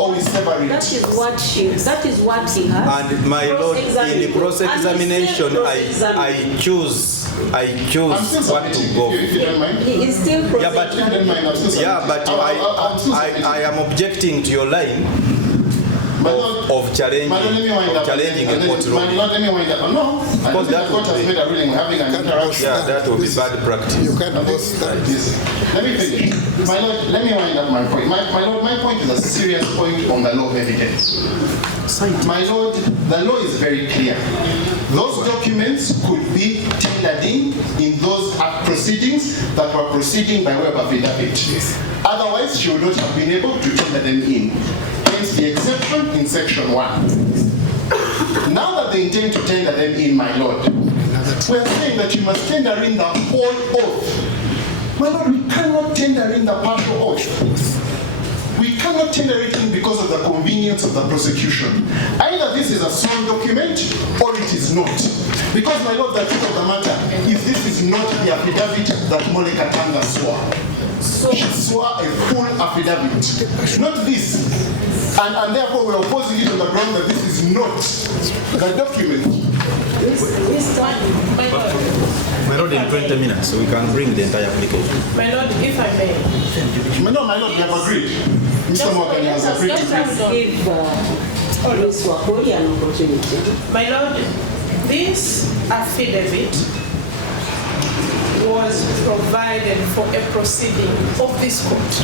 or we separate? That is what he has. And my Lord, in the cross-examination, I choose what to go. If you don't mind. He is still Yeah, but I am objecting to your line of challenging a courtroom. Let me wind up. No, because that court has made a ruling. We're having an interaction. Yeah, that will be bad practice. You can't post that. Let me finish. My Lord, let me wind up my point. My Lord, my point is a serious point on the law of evidence. My Lord, the law is very clear. Those documents could be tendered in those proceedings that were proceeding by way of affidavit. Otherwise, she would not have been able to tender them in. Hence the exception in section 1. Now that they intend to tender them in, my Lord, we are saying that you must tender in the whole oath. My Lord, we cannot tender in the partial oath. We cannot tender it in because of the convenience of the prosecution. Either this is a sworn document or it is not. Because, my Lord, the truth of the matter, if this is not the affidavit that Mole Katanga swore, she swore a full affidavit, not this. And therefore we're opposing it on the ground that this is not the document. My Lord, in 20 minutes, we can bring the entire application. My Lord, if I may. No, my Lord, we have agreed. Mr. Morgan has agreed to give Ms. Wakoli an opportunity. My Lord, this affidavit was provided for a proceeding of this court.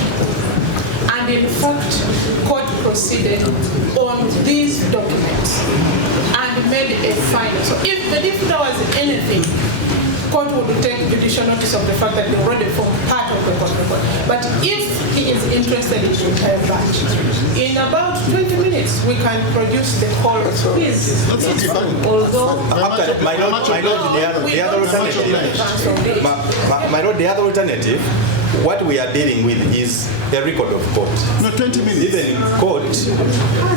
And in fact, court proceeded on these documents and made a final. So if there was anything, court would take judicial notice of the fact that they already form part of the court report. But if he is interested in the entire batch, in about 20 minutes, we can produce the whole report. The other alternative, what we are dealing with is a record of court. No, 20 minutes. Even court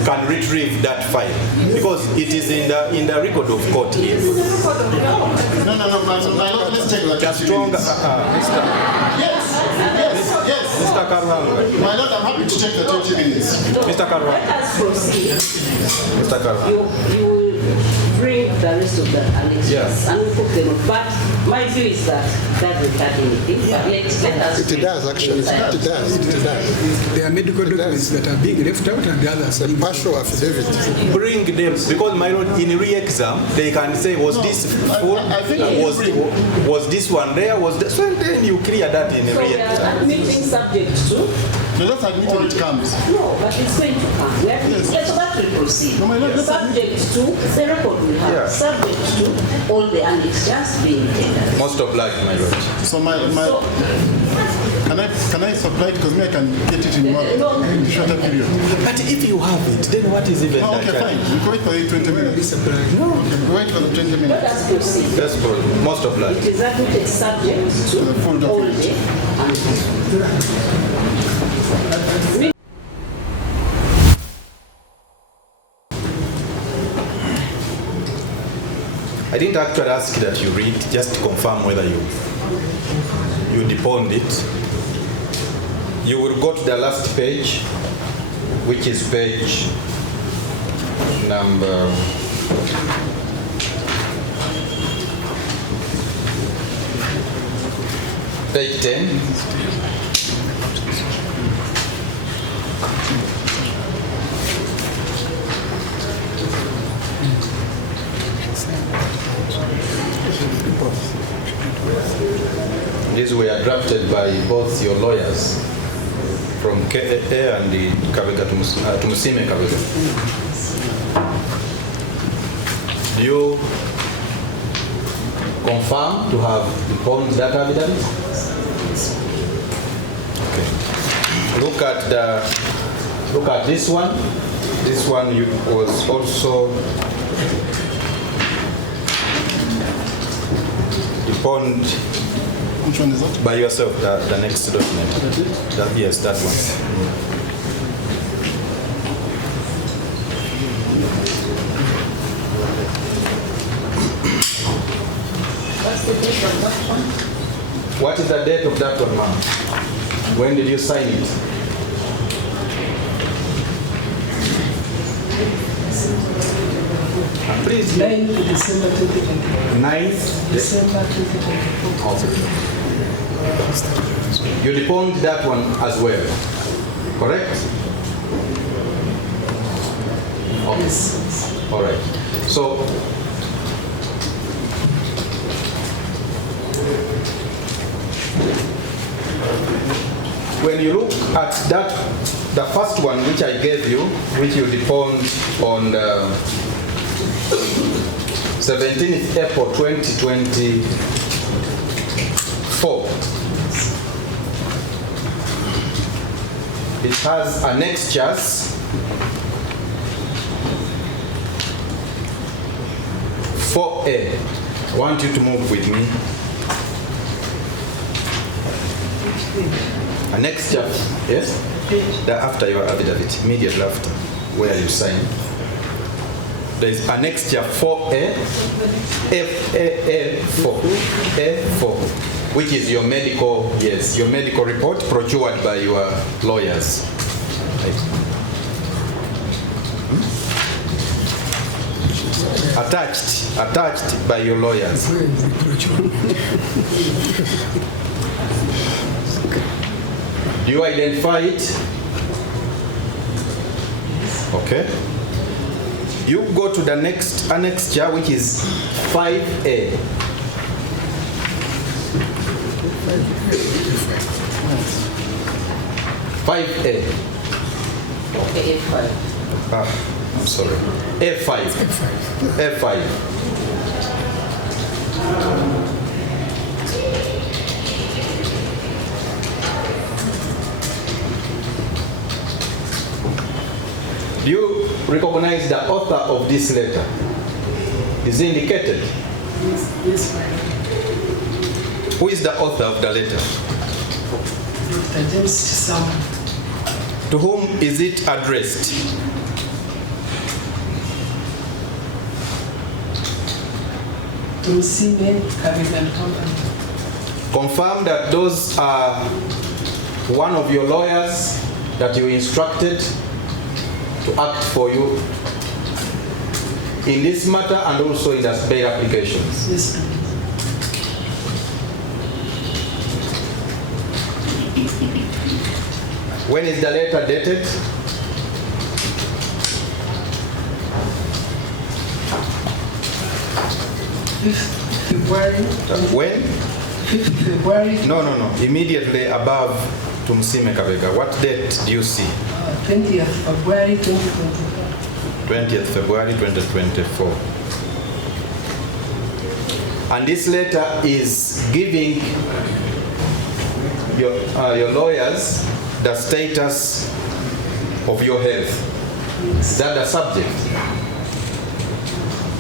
can retrieve that file because it is in the record of court here. No, my Lord, let's take that. Yes. Mr. Karwanga. My Lord, I'm happy to take the 20 minutes. Mr. Karwanga. Let us proceed. Mr. Karwanga. You will bring the rest of the annexes and we put them. But my view is that doesn't hurt anything. But let us. It does actually. It does. There are medical documents that are being left out and the others. The partial affidavit. Bring them because, my Lord, in re-exam they can say was this full, was this one there, so then you clear that in re-exam. Admitting subject to. No, that's admitting it comes. No, but it's going to come. So that will proceed. No, subject to the record we have. Yeah. Subject to all the annexes being tendered. Most obliged, my Lord. So can I supply it because I can get it in a shorter period? But if you have it, then what is even that? Okay, fine. We can wait for the 20 minutes. No. Okay, we wait for the 20 minutes. Let us proceed. That's good. Most obliged. It is admitted subject to the full all document. the I didn't actually ask that you read, just to confirm whether you deponed it. You will go to the last page, which is page number page 10. These were drafted by both your lawyers from KA and the Kabega Tumusime Kabega. Do you confirm to have deponed that evidence? Okay. Look at this one. This one was also deponed. Which one is that? By yourself, the next document. Yes, that one. What's the date of that one? What is the date of that one, ma'am? When did you sign it? Please. 9 December 2024. 9th. December 2024. Okay. You deponed that one as well, correct? Okay. Yes. All right. So, when you look at that, the first one which I gave you, which you deponed on 17th April 2024, it has annexures 4A. I want you to move with me. Annexure, yes? After your affidavit, immediately after, where you sign. There is annexure 4A, FAA4, A4, which is your medical, yes, your medical report procured by your lawyers. Attached by your lawyers. Do you identify it? Okay. You go to the next annexure, which is 5A. 5A. Okay, A5. I'm sorry. A5. A5. Do you recognize the author of this letter? Is indicated? Yes, Who is the author of the letter? Dr. James Sam. To whom is it addressed? To Musime Capital Company. Confirm that those are one of your lawyers that you instructed to act for you in this matter and also in the bail applications. Yes, When is the letter dated? February. When? 5th February. No. Immediately above Tumsime Kabega. What date do you see? 20th February 2024. 20th February 2024. And this letter is giving your lawyers the status of your health. Is that the subject?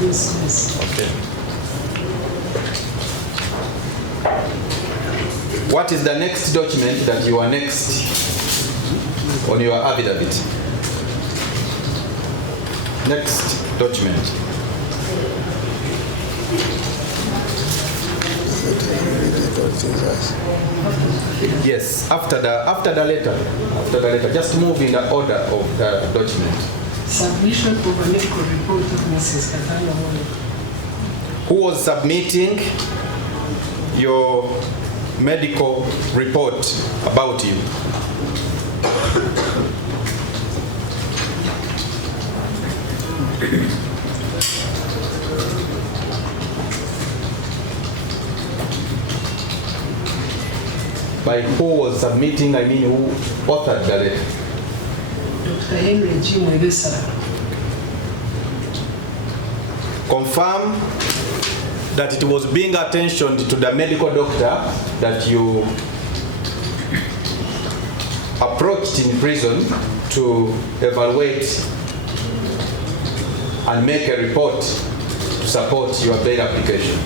Yes. Okay. What is the next document that you are next on your affidavit? Next document. Yes, after the letter. After the letter. Just move in the order of the document. Submission of a medical report of Mrs. Katanga. Who was submitting your medical report about you? By who was submitting, I mean who authored the letter? Dr. Henry G. Mwegesa. Confirm that it was being attentioned to the medical doctor that you approached in prison to evaluate and make a report to support your bail application.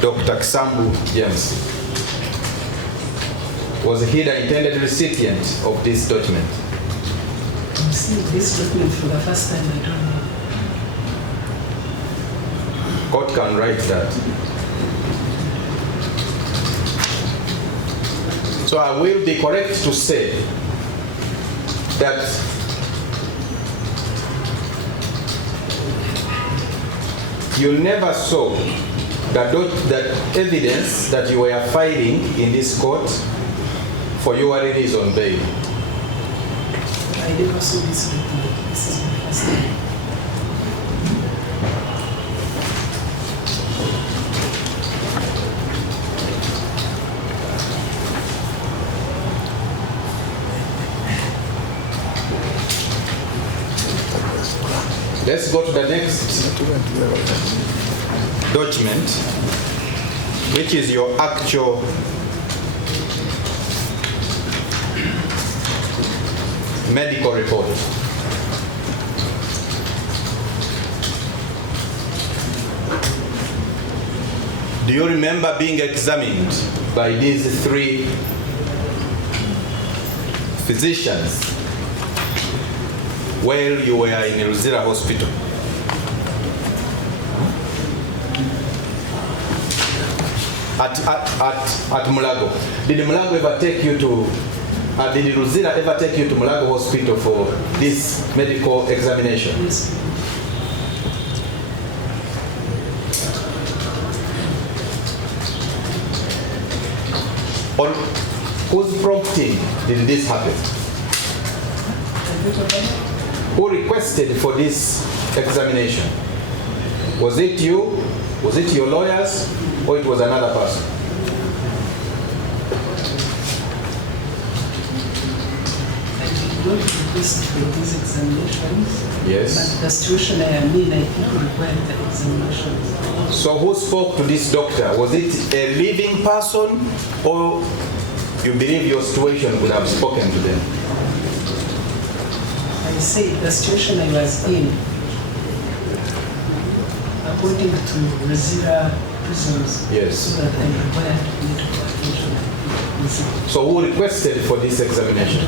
Dr. Kisambu James. Was he the intended recipient of this document? I see this document for the first time, I don't know. Court can write that. So I will be correct to say that you never saw that evidence that you were filing in this court for your release on bail. I never saw this document. This is my first time. Let's go to the next document, which is your actual medical report. Do you remember being examined by these three physicians while you were in Luzira Hospital? At Mulago. Did Mulago ever take you to, did Luzira ever take you to Mulago Hospital for this medical examination? Yes. On whose prompting did this happen? Who requested for this examination? Was it you? Was it your lawyers? Or it was another person? I did not request for these examinations. Yes. But the situation I am in, I think required the examinations. So who spoke to this doctor? Was it a living person, or you believe your situation would have spoken to them? I say the situation I was in, according to Luzira prisons, Yes. so that I required medical attention. So who requested for this examination?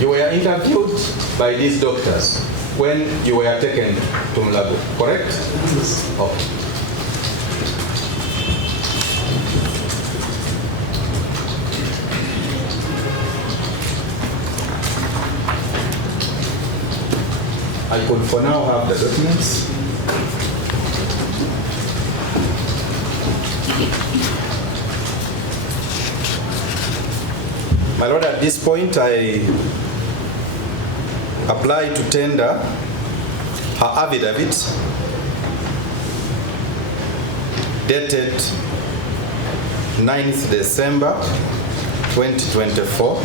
You were interviewed by these doctors when you were taken to Mulago, correct? Yes. Okay. I could for now have the documents. My Lord, at this point, I apply to tender her affidavit dated 9th December 2024.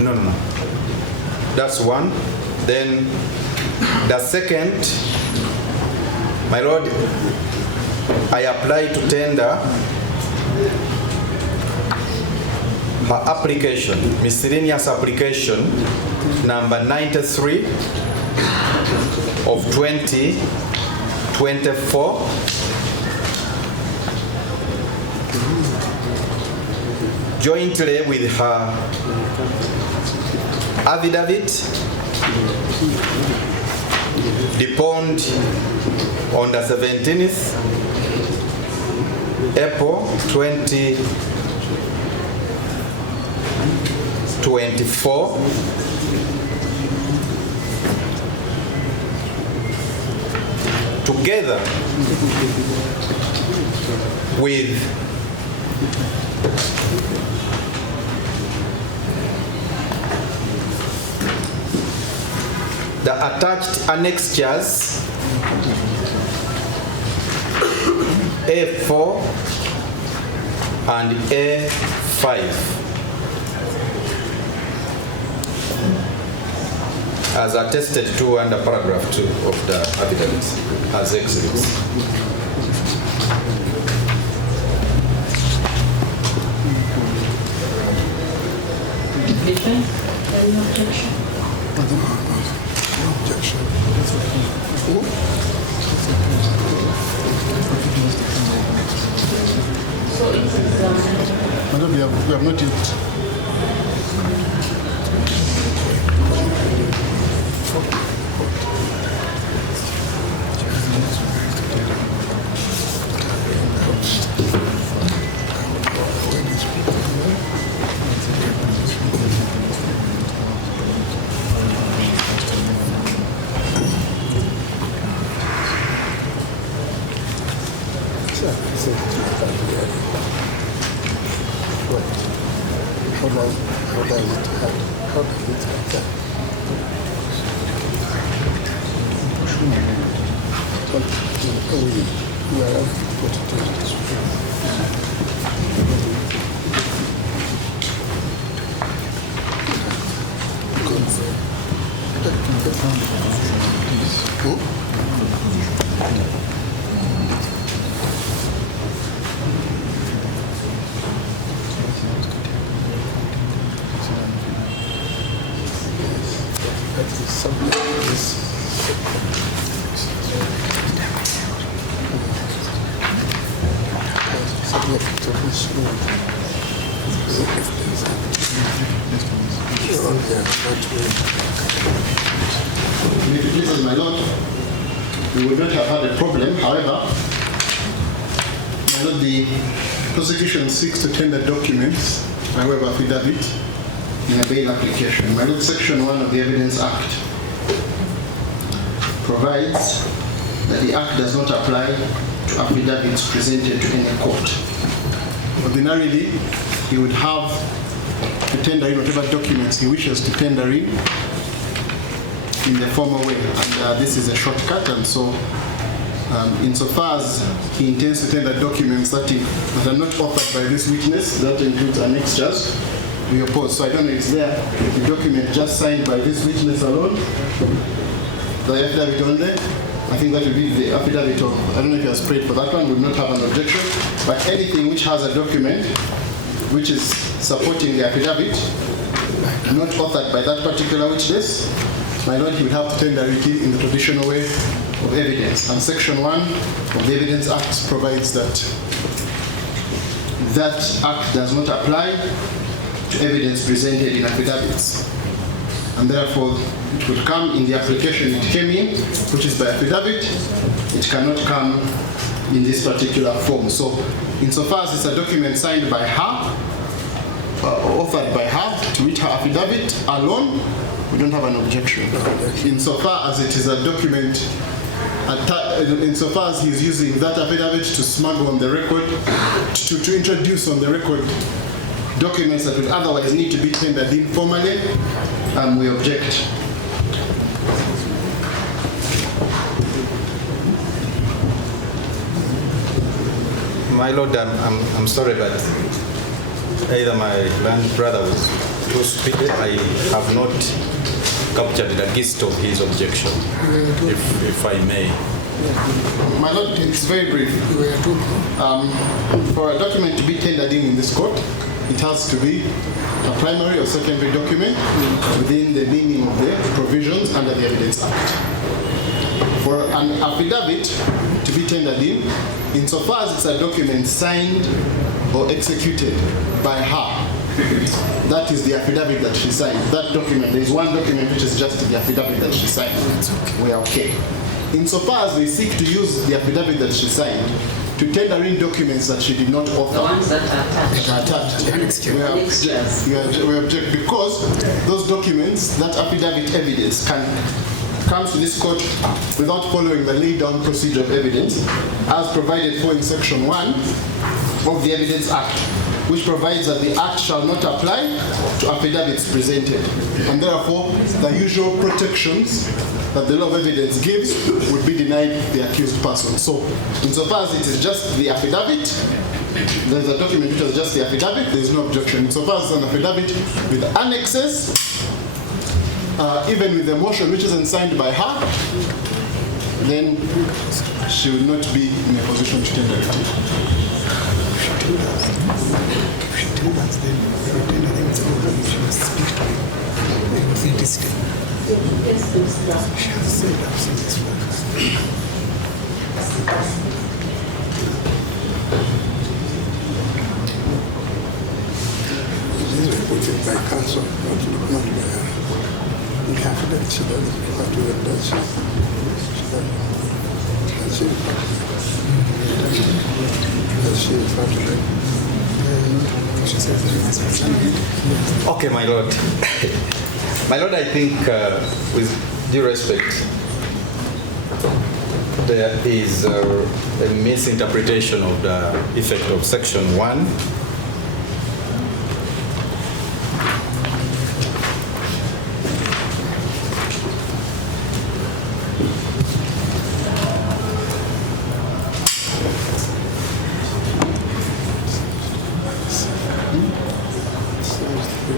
No. That's one. Then the second, my Lord, I apply to tender her application, miscellaneous application number 93 of 2024. Jointly with her affidavit deponed on the 17th April 2024, together with the attached annexures A4 and A5 as attested to under paragraph 2 of the affidavit as exhibits. Any objection? Objection. So it is, Madam, we have not yet. How does it happen? We are put it this If it pleases my Lord, we would not have had a problem. However, my Lord, the prosecution seeks to tender documents by way of affidavit in a bail application. My Lord, Section 1 of the Evidence Act provides that the Act does not apply to affidavits presented to any court. Ordinarily, he would have to tender in whatever documents he wishes to tender in the formal way. And this is a shortcut, and so insofar as he intends to tender documents that are not authored by this witness, that includes annexures, we oppose. So I don't know if there the document just signed by this witness alone, the affidavit only. I think that would be the affidavit of, I don't know if you have prayed for that one, would not have an objection. But anything which has a document which is supporting the affidavit, not authored by that particular witness, my Lord, he would have to tender it in the traditional way of evidence. And Section 1 of the Evidence Act provides that that act does not apply to evidence presented in affidavits. And therefore, it would come in the application it came in, which is by affidavit. It cannot come in this particular form. So, insofar as it's a document signed by her, authored by her, to read her affidavit alone, we don't have an objection. Insofar as it is a document, insofar as he's using that affidavit to smuggle on the record, to introduce on the record documents that would otherwise need to be tendered informally, we object. My Lord, I'm sorry, but either my brother was too speedy. I have not captured the gist of his objection, if I may. My Lord, it's very brief. For a document to be tendered in this court, it has to be a primary or secondary document within the meaning of the provisions under the Evidence Act. For an affidavit to be tendered in, insofar as it's a document signed or executed by her, that is the affidavit that she signed. That document, there is one document which is just the affidavit that she signed. We are okay. Insofar as they seek to use the affidavit that she signed to tender in documents that she did not author. The ones that are attached. We object because those documents, that affidavit evidence, comes to this court without following the laid-down procedure of evidence as provided for in Section 1 of the Evidence Act, which provides that the Act shall not apply to affidavits presented. And therefore, the usual protections that the law of evidence gives would be denied the accused person. So, insofar as it is just the affidavit, there's a document which is just the affidavit, there is no objection. Insofar as it's an affidavit with annexes, even with the motion which isn't signed by her, then she will not be in a position to tender it. By counsel, not by her. We have that she doesn't have to get that she Okay, my Lord. My Lord, I think, with due respect, there is a misinterpretation of the effect of Section 1 My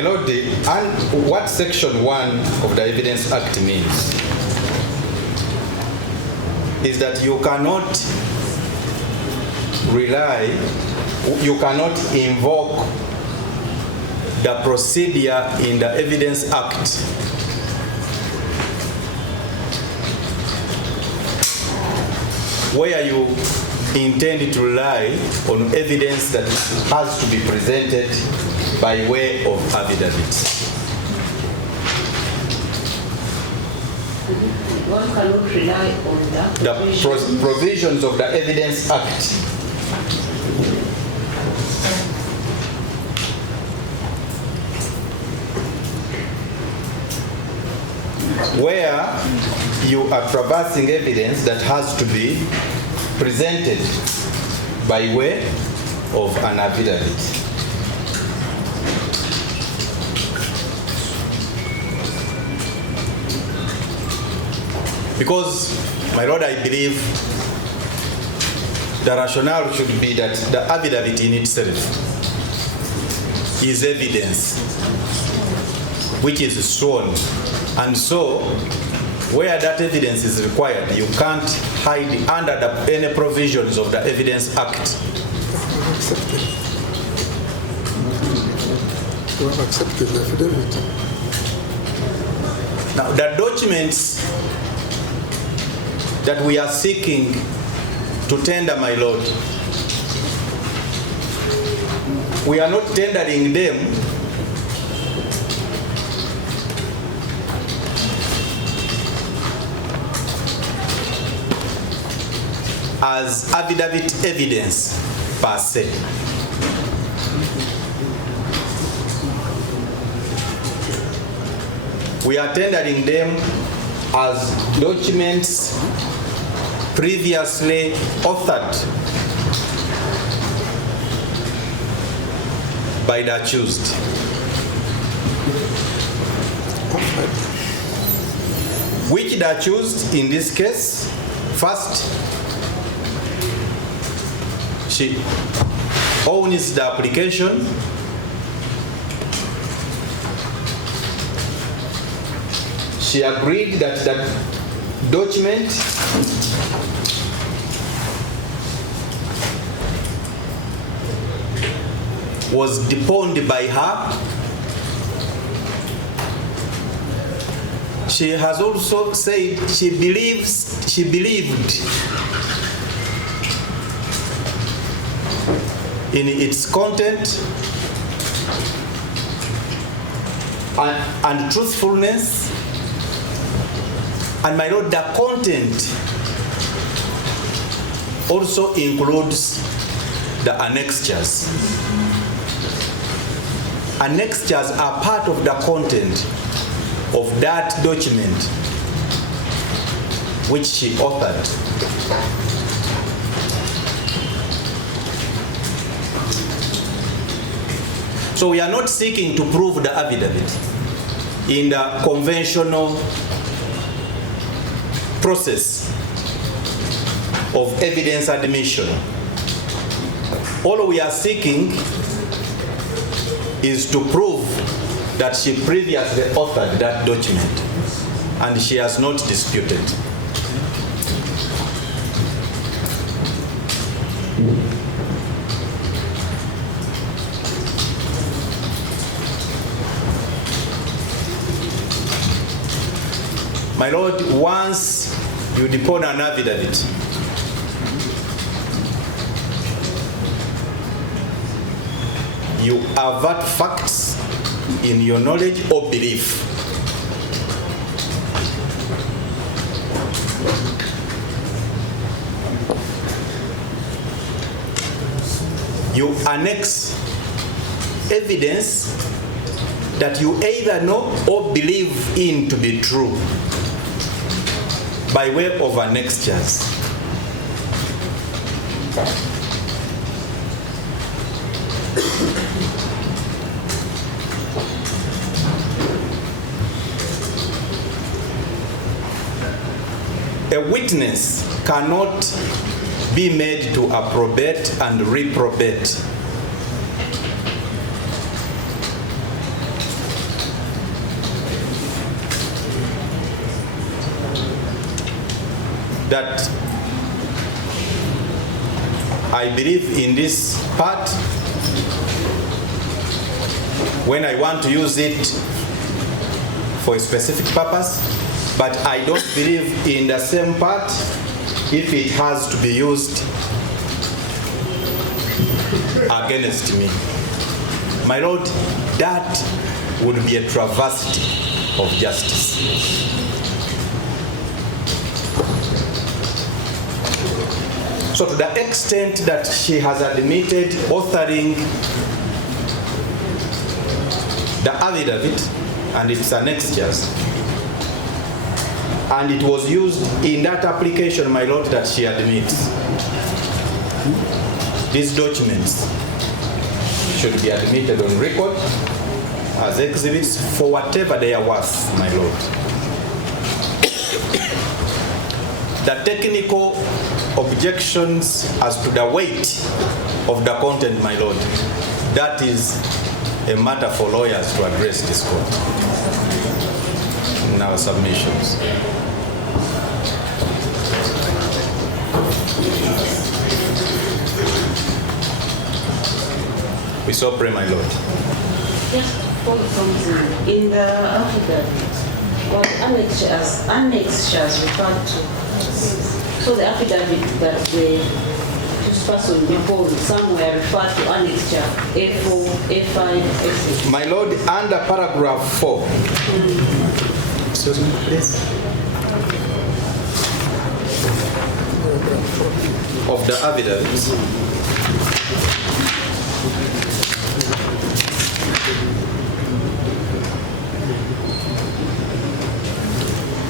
Lord, what Section 1 of the Evidence Act means is that you cannot you cannot invoke the procedure in the Evidence Act where you intend to rely on evidence that has to be presented by way of affidavit. One cannot rely on the provisions of the Evidence Act where you are traversing evidence that has to be presented by way of an affidavit. Because, my Lord, I believe the rationale should be that the affidavit in itself is evidence which is sworn. And so, where that evidence is required, you can't hide under any provisions of the Evidence Act. You have accepted the affidavit. Now, the documents that we are seeking to tender, my Lord, we are not tendering them as affidavit evidence per se. We are tendering them as documents previously authored by the accused. Which the accused in this case, first, she owns the application. She agreed that that document was deponed by her. She has also said she believed in its content and truthfulness. And my Lord, the content also includes the annexures. Annexures are part of the content of that document which she authored. So we are not seeking to prove the affidavit in the conventional process of evidence admission. All we are seeking is to prove that she previously authored that document, and she has not disputed. My Lord, once you depone an affidavit, you avert facts in your knowledge or belief. You annex evidence that you either know or believe in to be true. by way of annexures. A witness cannot be made to approbate and reprobate. That I believe in this part, when I want to use it for a specific purpose, but I don't believe in the same part if it has to be used against me. My Lord, that would be a travesty of justice. So to the extent that she has admitted authoring the affidavit and its annexures, and it was used in that application, my Lord, that she admits, these documents should be admitted on record as exhibits for whatever they are worth, my Lord. The technical objections as to the weight of the content, my Lord, that is a matter for lawyers to address this court in our submissions. We so pray, my Lord. Just follow something. In the affidavit, what annexures referred to? So the affidavit that the person before somewhere referred to annexure A4, A5, A6. My Lord, under paragraph 4. Excuse me, please. Of the affidavit.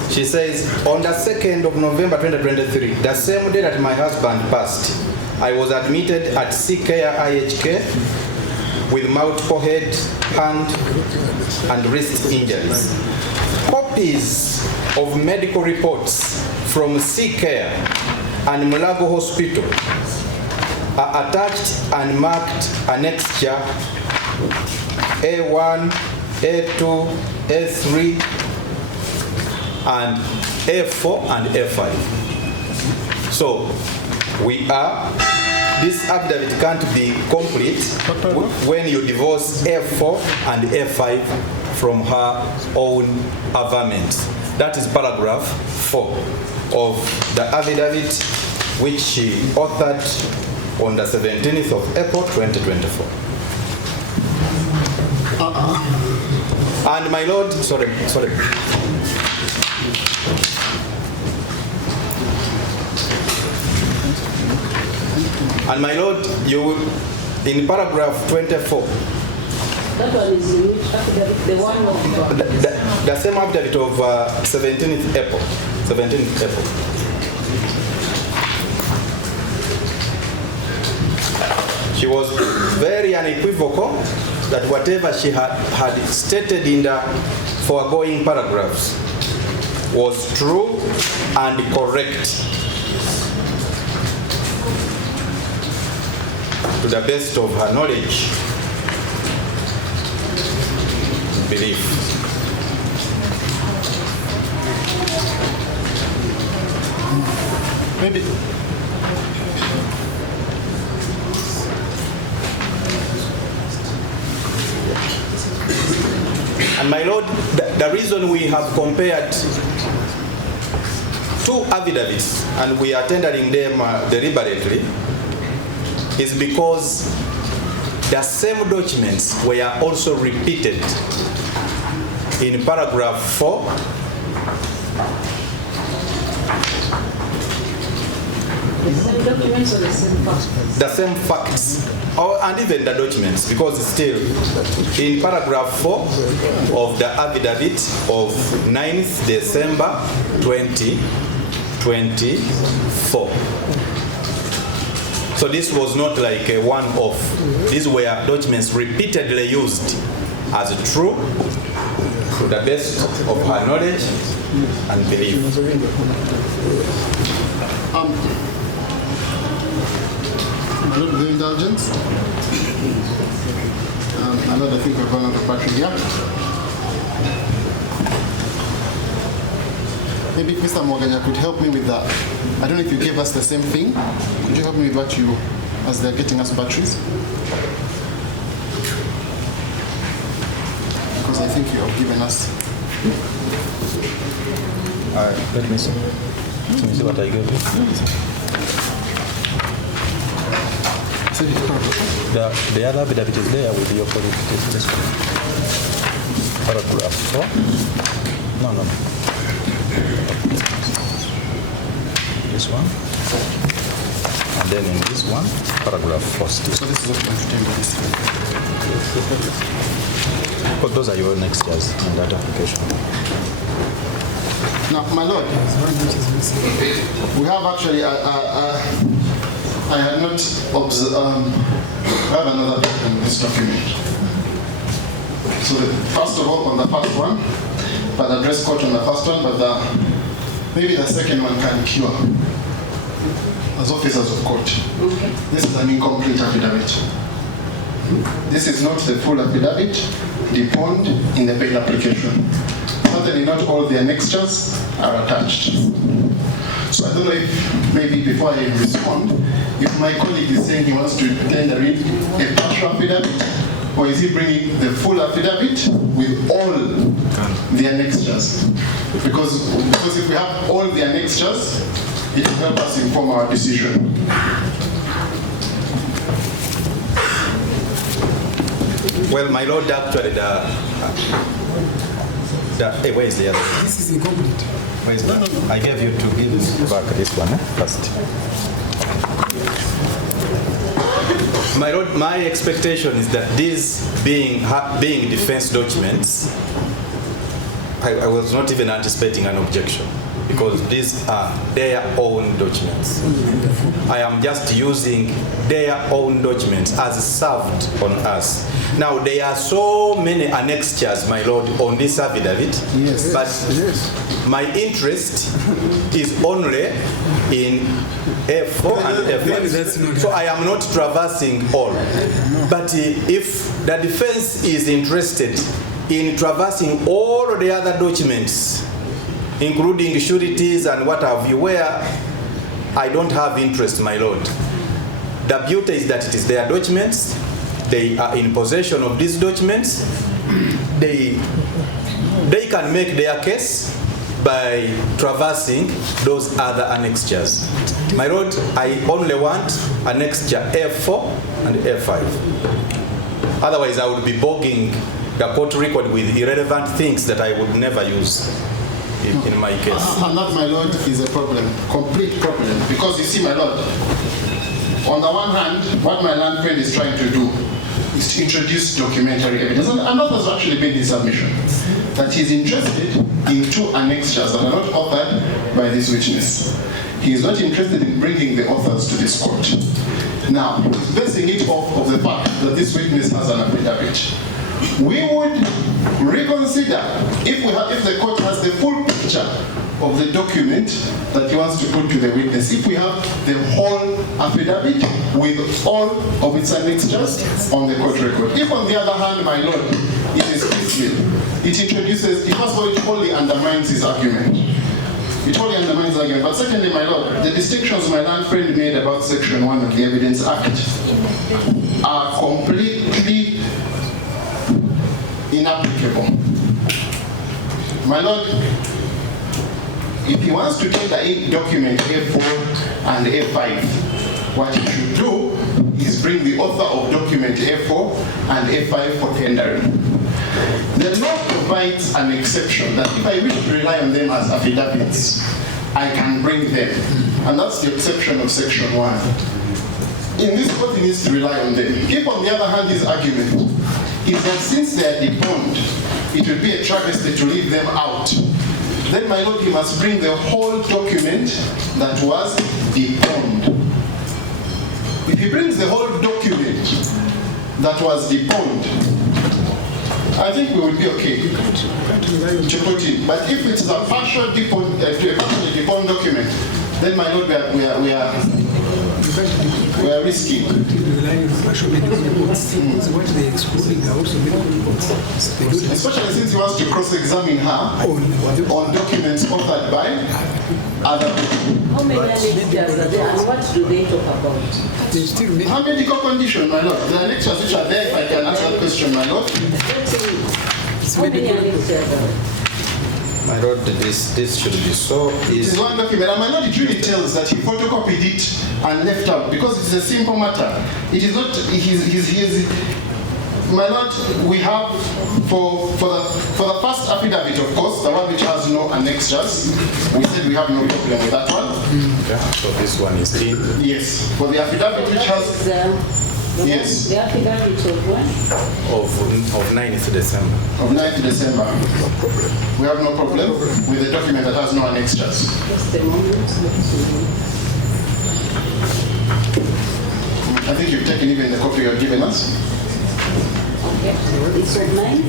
She says, on the 2nd of November 2023, the same day that my husband passed, I was admitted at CK IHK with multiple head, hand, and wrist injuries. Copies of medical reports from CK and Mulago Hospital are attached and marked annexure A1, A2, A3, and A4 and A5. So this affidavit can't be complete when you divorce A4 and A5 from her own averment. That is paragraph 4 of the affidavit which she authored on the 17th of April 2024. And my Lord, sorry. And my Lord, you will, in paragraph 24. That one is in which affidavit? The one of the same affidavit of 17th April. 17th April. She was very unequivocal that whatever she had stated in the foregoing paragraphs was true and correct to the best of her knowledge and belief. Maybe. And my Lord, the reason we have compared two affidavits and we are tendering them deliberately is because the same documents were also repeated in paragraph 4 the same documents or the same facts? The same facts, and even the documents, because it's still in paragraph 4 of the affidavit of 9th December 2023. 24. So this was not like a one-off. These were documents repeatedly used as true to the best of her knowledge and belief. With the indulgence. I think we're going on to battery here. Maybe Mr. Morganya could help me with that. I don't know if you gave us the same thing. Could you help me with what you, as they're getting us batteries? Because I think you have given us. Let me see. Let me see what I gave you. The other bit that is there will be your qualification. This one. Paragraph 4. No. This one. And then in this one, paragraph 4 still. So this is what I'm doing this. But those are your next years in that application. Now, my lord, we have actually I had not observed, I have another document in this document. So first of all, on the first one, but address court on the first one, but maybe the second one can cure as officers of court. Okay. This is an incomplete affidavit. This is not the full affidavit deponed in the bail application. Certainly not all the annexures are attached. So I don't know if maybe before I respond, if my colleague is saying he wants to tender in a partial affidavit, or is he bringing the full affidavit with all the annexures? Because if we have all the annexures, it will help us inform our decision. Well, my lord, actually, hey, where is the other? This is incomplete. Where is that? I gave you to give back this one first. My lord, my expectation is that these being defense documents, I was not even anticipating an objection because these are their own documents. I am just using their own documents as served on us. Now, there are so many annexures, my lord, on this affidavit, Yes. but Yes. my interest is only in F4 and F5. So I am not traversing all. But if the defense is interested in traversing all the other documents, including sureties and what have you, where I don't have interest, my lord. The beauty is that it is their documents. They are in possession of these documents. They can make their case by traversing those other annexures. My lord, I only want annexure F4 and F5. Otherwise, I would be bogging the court record with irrelevant things that I would never use in my case. And that, my lord, is a problem, complete problem. Because you see, my lord, on the one hand, what my land friend is trying to do is to introduce documentary evidence. And that has actually been his submission, that he's interested in two annexures that are not authored by this witness. He is not interested in bringing the authors to this court. Now, he's basing it off of the fact that this witness has an affidavit. We would reconsider if the court has the full picture of the document that he wants to put to the witness. If we have the whole affidavit with all of its annexures on the court record. If on the other hand, my lord, it is piecemeal, it introduces, first of all, it wholly undermines his argument. It wholly undermines the argument. But secondly, my lord, the distinctions my land friend made about Section 1 of the Evidence Act are completely inapplicable. My lord, if he wants to tender in document A4 and A5, what he should do is bring the author of document A4 and A5 for tendering. The law provides an exception that if I wish to rely on them as affidavits, I can bring them. And that's the exception of Section 1. In this court, he needs to rely on them. If, on the other hand, his argument is that since they are deponed, it would be a travesty to leave them out then my lord, he must bring the whole document that was deponed. If he brings the whole document that was deponed, I think we would be okay to put in. But if it is a partial deponed document, then my lord, we are risky. Relying on partial medical reports. What they excluding are also medical reports. Especially since he wants to cross-examine her on documents authored by other people. How many annexures are there and what do they talk about? They still make Her medical condition, my lord. The annexures which are there, if I can answer that question, my lord. How many annexures are there? My lord, this should be so It is easy. one document, and my lord, it really tells that he photocopied it and left out because it's a simple matter. It is not. My lord, we have for the first affidavit, of course, the one which has no annexures. We said we have no problem with that one. Yeah, so this one is in. Yes, for the affidavit which has yes The affidavit of when? Of 9th December. of 9th December. We have no problem with the document that has no annexures. Just a moment. I think you've taken even the copy you have given us. Okay. It's on 9?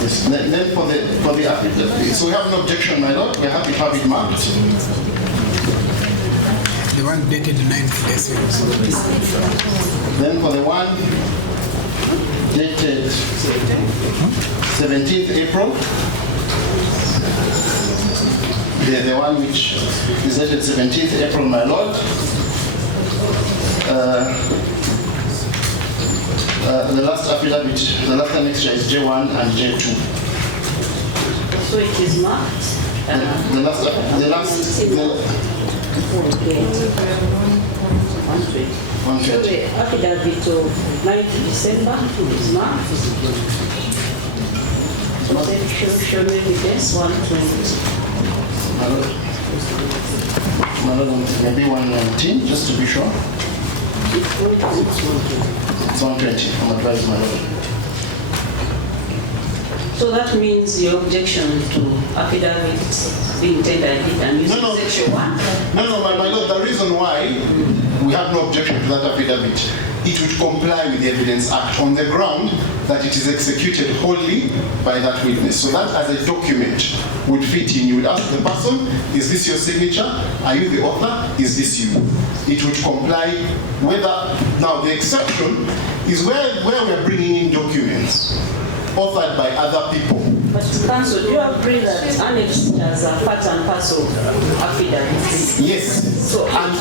Yes. Then for the affidavit, so we have no objection, my lord. We're happy to have it marked. the one dated 9th December. Then for the one dated 17th April, the one which is dated 17th April, my lord. The last affidavit, the last annexure is J1 and J2. So it is marked. Okay. 120. So the affidavit of 9th December is marked. So section evidence 120. My lord, maybe 119, just to be sure. It's 120, I'm advised, my lord. So that means your objection to affidavit being tendered and using No. section 1? No, my lord, the reason why we have no objection to that affidavit, it would comply with the Evidence Act on the ground that it is executed wholly by that witness. So that as a document would fit in. You would ask the person, is this your signature? Are you the author? Is this you? It would comply whether, now the exception is where we're bringing in documents authored by other people. But counsel, do you agree that annexed as a part and parcel of affidavit? Yes. So and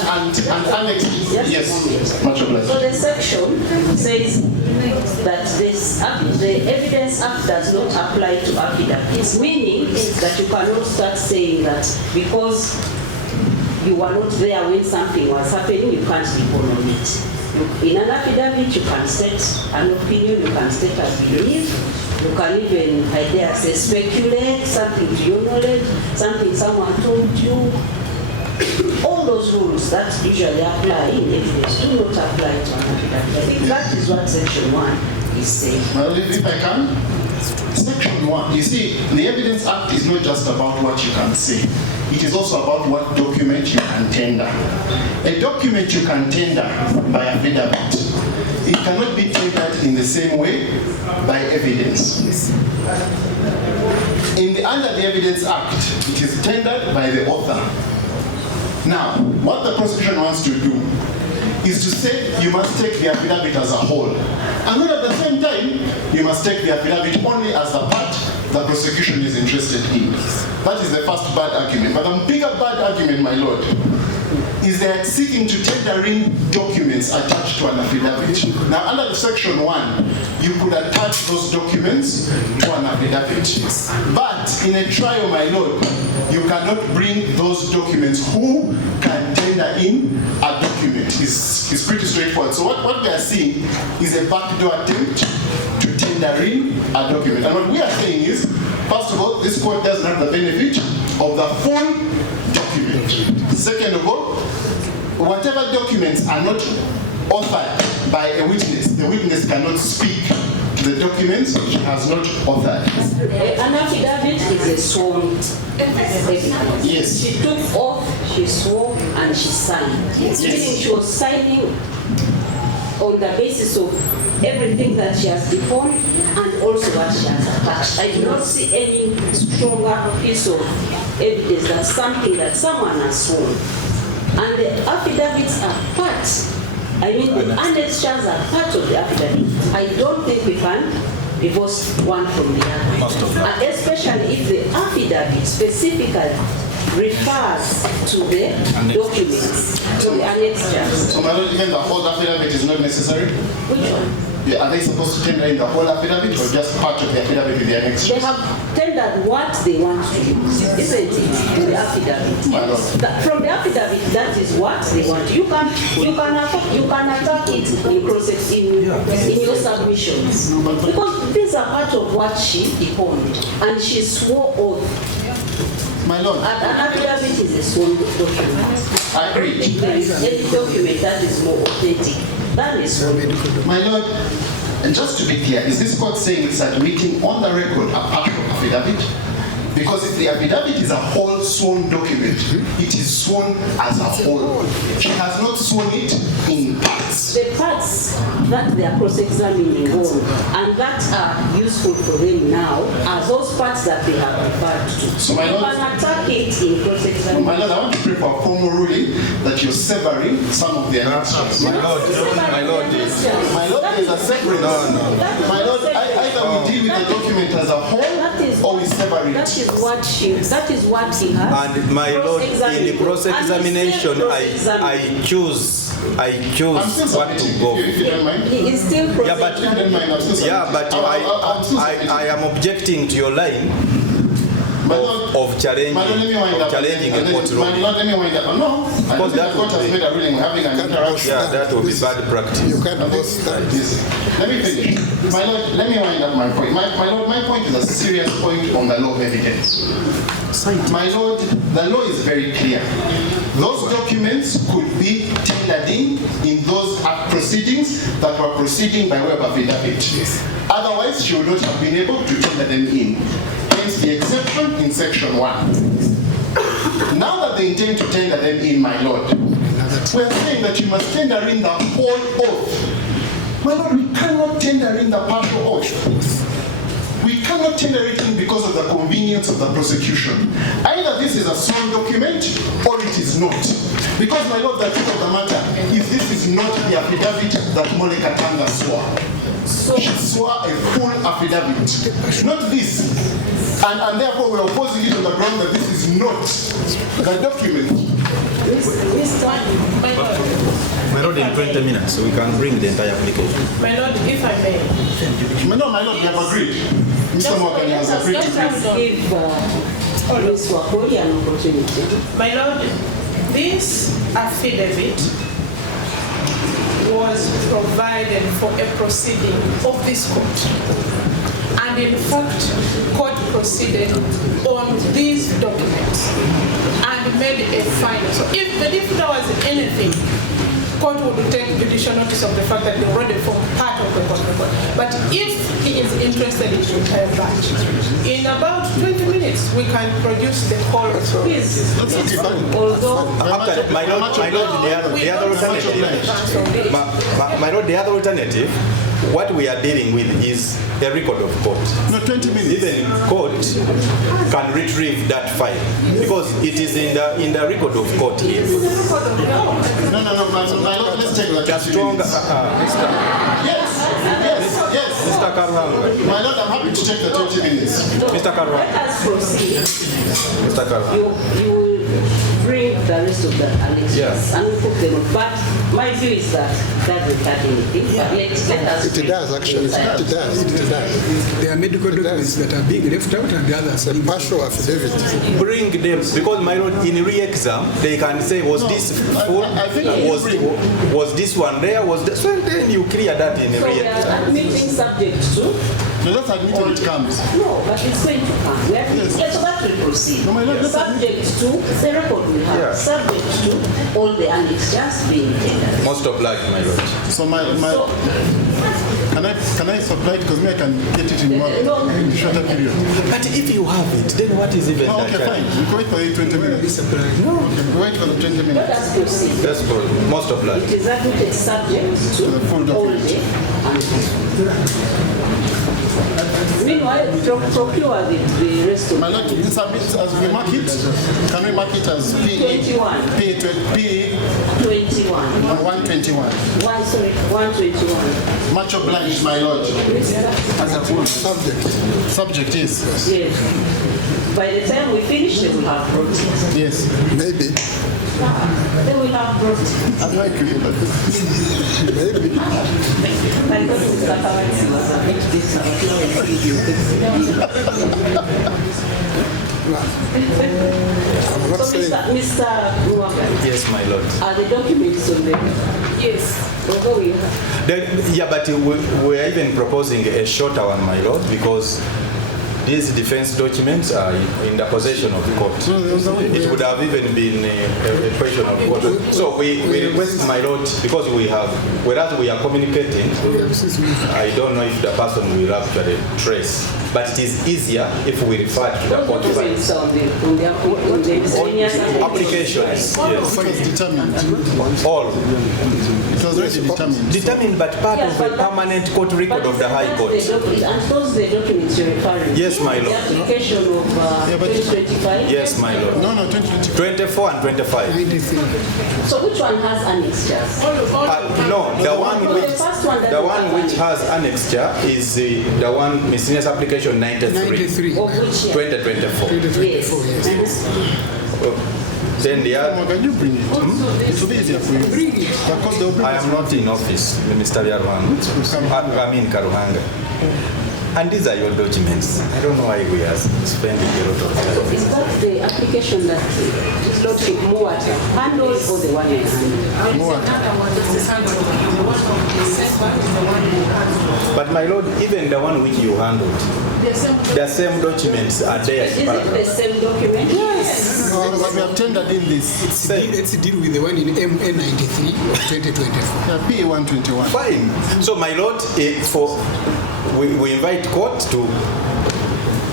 annexed. Yes. Much obliged. So the section says that the Evidence Act does not apply to affidavits, meaning that you cannot start saying that because you were not there when something was happening, you can't depend on it. In an affidavit, you can state an opinion, you can state a belief, you can even, I dare say, speculate something to your knowledge, something someone told you. All those rules that usually apply in evidence do not apply to an affidavit. I think that is what section 1 is saying. Well, if I can, section 1, you see, the Evidence Act is not just about what you can say. It is also about what document you can tender. A document you can tender by affidavit, it cannot be tendered in the same way by evidence. Under the Evidence Act, it is tendered by the author. Now, what the prosecution wants to do is to say you must take the affidavit as a whole. And then at the same time, you must take the affidavit only as the part the prosecution is interested in. That is the first bad argument. But the bigger bad argument, my lord, is that seeking to tendering documents attached to an affidavit. Now, under the section 1, you could attach those documents to an affidavit. But in a trial, my lord, you cannot bring those documents. Who can tender in a document? It's pretty straightforward. So what we are seeing is a backdoor attempt to tender in a document. And what we are saying is, first of all, this court doesn't have the benefit of the full document. Second of all, whatever documents are not authored by a witness, the witness cannot speak the documents she has not authored. An affidavit is a sworn evidence. Yes. She took oath, she swore, and she signed. Yes. Meaning she was signing on the basis of everything that she has deformed and also what she has attached. I do not see any stronger piece of evidence than something that someone has sworn. And the affidavits are part, the annexures are part of the affidavit. I don't think we can divorce one from the other. Especially if the affidavit specifically refers to the documents, to the annexures. So, my lord, even the whole affidavit is not necessary? Which one? Yeah, are they supposed to tender in the whole affidavit or just part of the affidavit with the annexures? They have tendered what they want to do, isn't it? To the affidavit. My lord. From the affidavit, that is what they want. You can attack it in process in your submissions because these are part of what she deformed and she swore oath. My lord. An affidavit is a sworn document. I agree. If there is any document that is more authentic, that is sworn. My lord, and just to be clear, is this court saying it's admitting on the record a partial affidavit? Because if the affidavit is a whole sworn document, it is sworn as a whole. She has not sworn it in parts. The parts that they are cross-examining on and that are useful for them now are those parts that they have referred to. So, my you lord, can attack it in cross-examination. my lord, I want to pray for a formal ruling that you're severing some of the annexures. My lord, My lord, is a separate. No. My lord, either we deal with the document as a whole or we sever it. That is what he has. And my lord, in the cross-examination, I choose I'm still what to submitting, go. if you don't mind. He is still Yeah, but If you don't mind, I'm still submitting. yeah, but I'm still submitting. I am objecting to your line My lord, of challenging my lord, let me wind up. challenging a And then- courtroom. My lord, let me wind up. No, I don't think that the court would has be- made a ruling. We're having an interaction. Yeah, that will be bad practice. You can't both stand. Yes. Let me finish. My lord, let me wind up my point. My lord, my point is a serious point on the law of evidence. My lord, the law is very clear. Those documents could be tendered in those proceedings that were proceeding by way of affidavit. Otherwise, she would not have been able to tender them in. Hence the exception in section 1. Now that they intend to tender them in, my lord, we are saying that you must tender in the whole oath. My lord, we cannot tender in the partial oath. We cannot tender it in because of the convenience of the prosecution. Either this is a sworn document or it is not. Because, my lord, the truth of the matter is this is not the affidavit that Mole Katanga swore. She swore a full affidavit, not this. And therefore we are opposing it on the ground that this is not the document. My lord, in 20 minutes, we can bring the entire application. My lord, if I may. No, my lord, we have agreed. Mr. Morgan has agreed Let to us give Ms. Wakoli an opportunity. My lord, this affidavit was provided for a proceeding of this court. And in fact, court proceeded on these documents and made a final. So if there was anything, court would take judicial notice of the fact that they already formed part of the court record. But if he is interested in the entire batch, in about 20 minutes, we can produce the whole story. Although After, my lord, the other alternative, my lord, the other alternative, what we are dealing with is the record of court. No, 20 minutes. Even court can retrieve that file because it is in the record of court here. No, my lord, let's take that. The stronger, Yes. Mr. Karuhanga. My lord, I'm happy to take the 20 minutes. Mr. Karuhanga. let us proceed. Mr. Karuhanga. You will bring the rest of the annexes Yeah. and we'll put them on. But my view is that doesn't hurt anything. But let us It does, actually. It does. There are medical documents that are being left out and the others. It's a partial affidavit. Bring them because my lord, in re-exam they can say was this full, I think was this one there, was this, so then you clear that in So we re-exam. are admitting subject to. No, let's admit when it comes. No, but it's going to come. We are, so that that will proceed. No, my lord, let's Subject to the record we have. Yeah. Subject to all the annexures being tendered. Most obliged, my lord. So So, can I supply it because me I can get it in a shorter period. But if you have it, then what is even Oh, okay, fine. We wait for the 20 minutes. No. Okay, we wait for the 20 let minutes. us proceed. That's for most obliged. It is admitted subject to the full all document. the annexures. Meanwhile, procure the rest of My lord, this submit as we mark it. Can we mark it as PE? 21. PE 21. 121. 121. Much obliged, my lord. As a full subject. Subject is. Yes. By the time we finish, they will have brought it. Yes. Maybe. They will have brought it. I don't agree with that. Maybe. I thought Mr. Kawati was a bit I'm not So, saying. Mr. Muwaka, Yes, my lord. are the documents on there? Yes. Although we have. Then, yeah, but we are even proposing a shorter one, my lord, because these defense documents are in the possession of the court. It would have even been a question of court. So we request, my lord, because we have, whereas we are communicating, I don't know if the person will actually trace, but it is easier if we refer to the court file. Documents on the miscellaneous Applications, yes. It was determined. All. It was already determined. Determined, but part of the permanent court record of the High Court. And those the documents you're referring to. Yes, my lord. The application of but- 2025. Yes, my lord. No, 2020. 24 and 25. So which one has annexures? No, the one No, which the first one that the we one have which has annexure is the one miscellaneous application 93, 93. Of which year? 2024. 2024, Yes. yes. Then the other, Can you bring it? It will be easier for you. Because they'll bring I am not in office, Mr. Yarwan. I mean Karuhanga. And these are your documents. I don't know why we are spending a lot of So time. is that the application that is Lordship Muwata handled or the one I handled? But my lord, even the one which you handled, the same documents are there. Is it the same document? Yes. But we have tendered in this. Let's deal with the one in MA93 of 2024. Yeah, PE 121. Fine. So my lord, we invite court to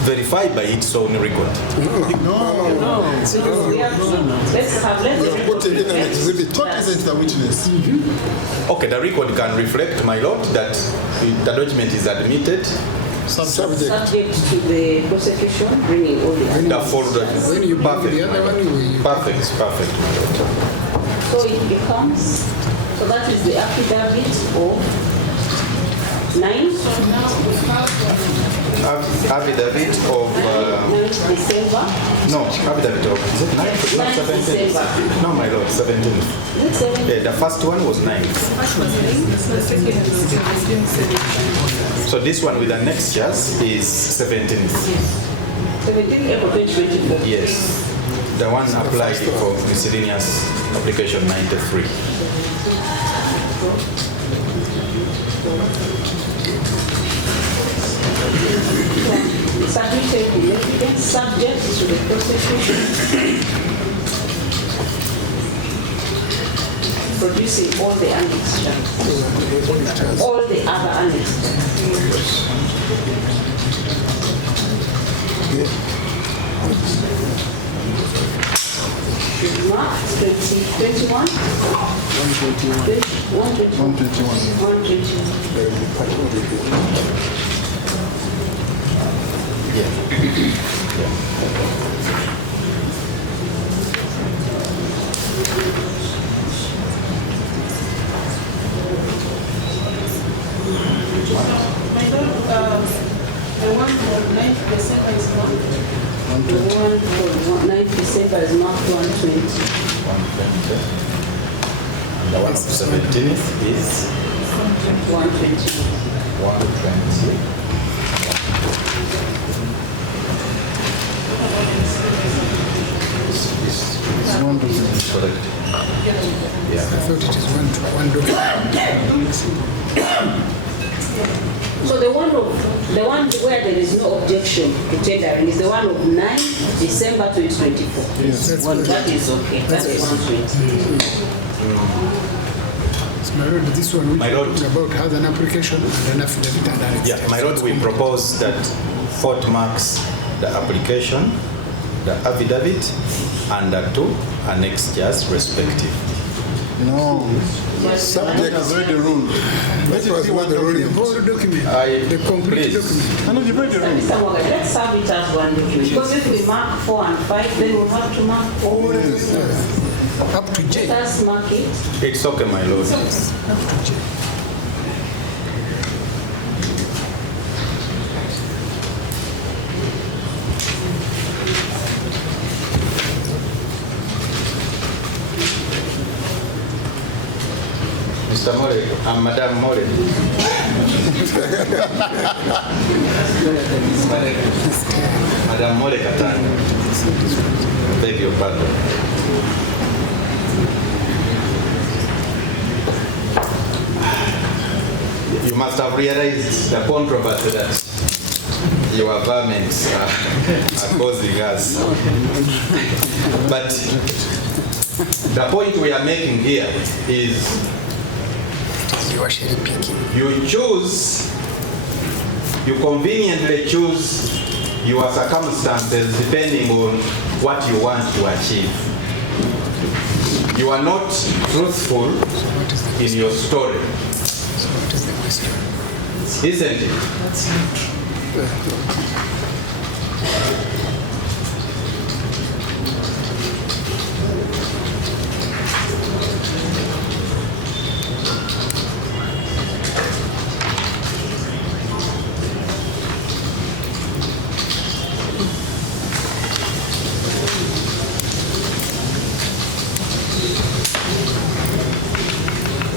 verify by its own record. So we have let's Put it in an exhibit. Court isn't the witness. Okay, the record can reflect, my lord, that the document is admitted. Subject. subject to the prosecution bringing all the The full document. When you bring Perfect. the other one, you Perfect, perfect. So it becomes, so that is the affidavit of 9 Affidavit of, 9th December. no, affidavit of, is it 9th? Not 9th 17th? December. No, my lord, 17th. Is it 7th? Yeah, the first one was 9th. So this one with the next years is 17th. 17th April 2024. Yes. The one applied for miscellaneous application 93. Submitted the evidence subject to the prosecution producing all the annexures, all the other annexures. Mark 2021. 121. 121. My lord, the one for 9th December is not. The one for 9th December is marked 120. 120. And the one of 17th is 120. 120. This is correct. I Yeah. thought it is one document. So the one where there is no objection to tendering is the one of 9 December 2024. Yes. That is okay. That's the 120. My lord, this one which My we're lord. talking about has an application and an affidavit and an Yeah, my lord, we propose that Fort marks the application, the affidavit, and the 2 annexures respective. No. Subject is already ruled. That was what the ruling The whole document, the complete Please. document. I know you've read the rules. Mr. Morgan, let's have it as one document. Because if we mark 4 and 5, then we'll have to mark all. Up to J. Let's mark it. It's okay, my lord. Up to J. Mr. Mole, Madam Mole. Madam Mole Katanga. Beg your pardon. You must have realized the controversy that your garments are causing us. But the point we are making here is you conveniently choose your circumstances depending on what you want to achieve. You are not truthful in your story, isn't it? That's not true.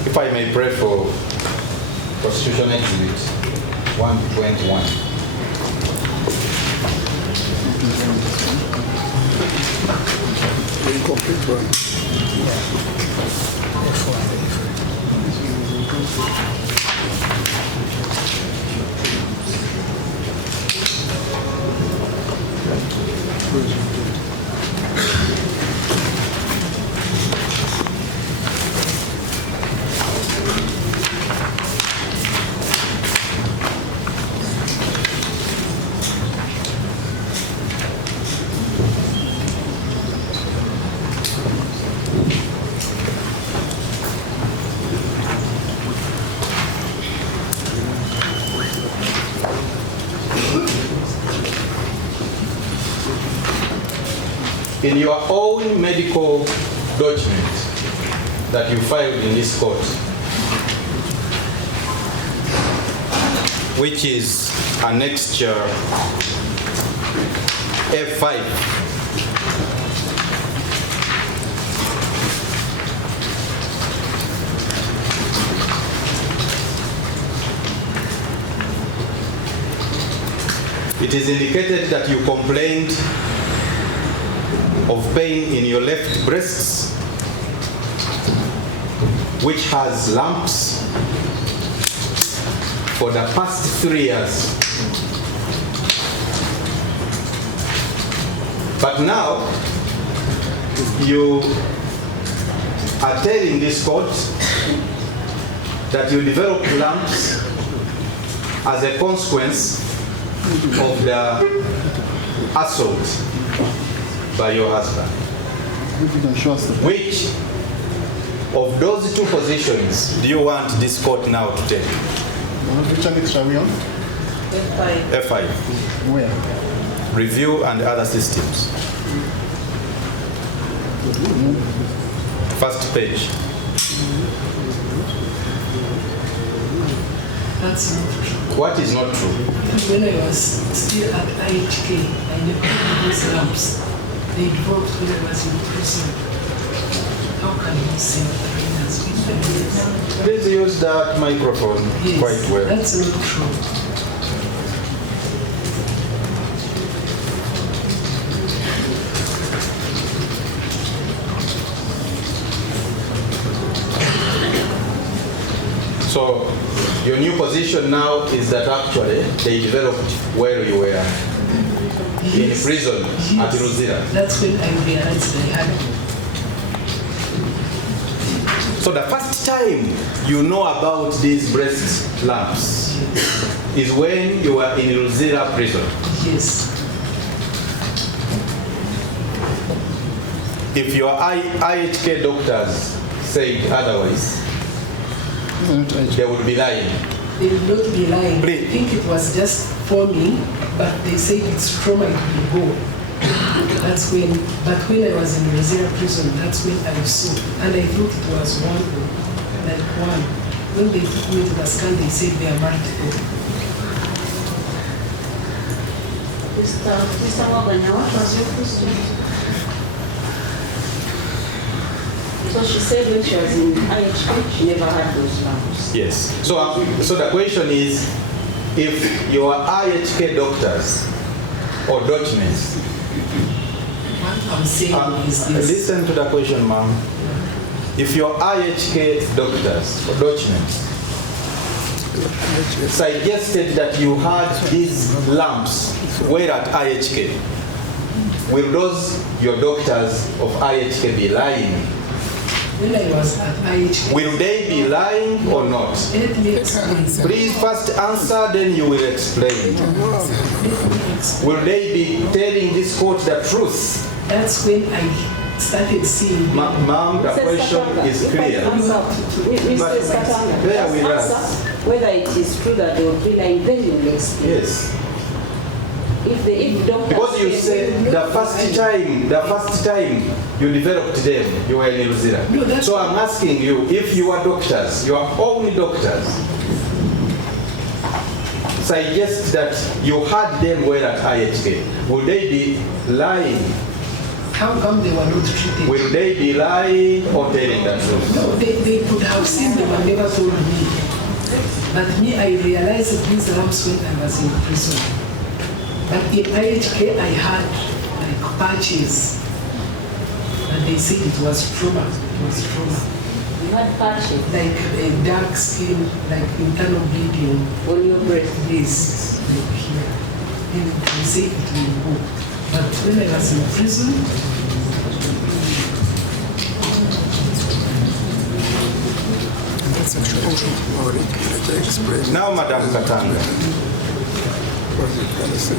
If I may pray for Constitution Exhibit 121. the incomplete one. In your own medical document that you filed in this court, which is annexure F5, it is indicated that you complained of pain in your left breasts, which has lumps for the past 3 years. But now, you are telling this court that you developed lumps as a consequence of the assault by your husband. If you can show us the Which of those 2 positions do you want this court now to take? which annex are we on? F5. F5, Where? review and other systems. First page. That's not true. What is not true? When I was still at IHK, I never had these lumps. They developed when I was in prison. How can you say that? Please use that microphone Yes, quite well. that's not true. So Your new position now is that actually they developed where you were in prison at Ruzira. That's when I realized I had. So the first time you know about these breast lumps is when you were in Ruzira prison. Yes. If your IHK doctors said otherwise, they would be lying. They would not be lying. Please. I think it was just forming, but they said it's trauma, it will go. That's when, but when I was in Ruzira prison, that's when I saw, and I thought it was one. When they took me to the scan, they said they are multiple. Mr. Wagner, what was your question? So she said when she was in IHK, she never had those lumps. Yes. So the question is, if your IHK doctors or documents, What I'm saying is this. listen to the question, ma'am. If your IHK doctors or documents suggested that you had these lumps where at IHK, will those your doctors of IHK be lying? When I was at IHK, Will they be lying or not? let me explain. Please first answer, then you will explain. Let me explain. Will they be telling this court the truth? That's when I started seeing. Ma'am, the question is clear. Mr. Katanga, Bear with just us. answer whether it is true that they will be lying, then you will explain. Yes. If doctors Because you said the first time you developed them, you were in Ruzira. No, that's- So I'm asking you, if you are doctors, your own doctors, suggest that you had them where at IHK, would they be lying? How come they were not treated? Will they be lying or telling the truth? No, they could have seen them and never told me. But me, I realized these lumps when I was in prison. But in IHK, I had like patches. And they said it was trauma. It was trauma. you had patches Like a dark skin, like internal bleeding. on your breast. This, like here. And they say it will go. But when I was in prison, That's actually also already expressed. Now, Madam Katanga, What you can say.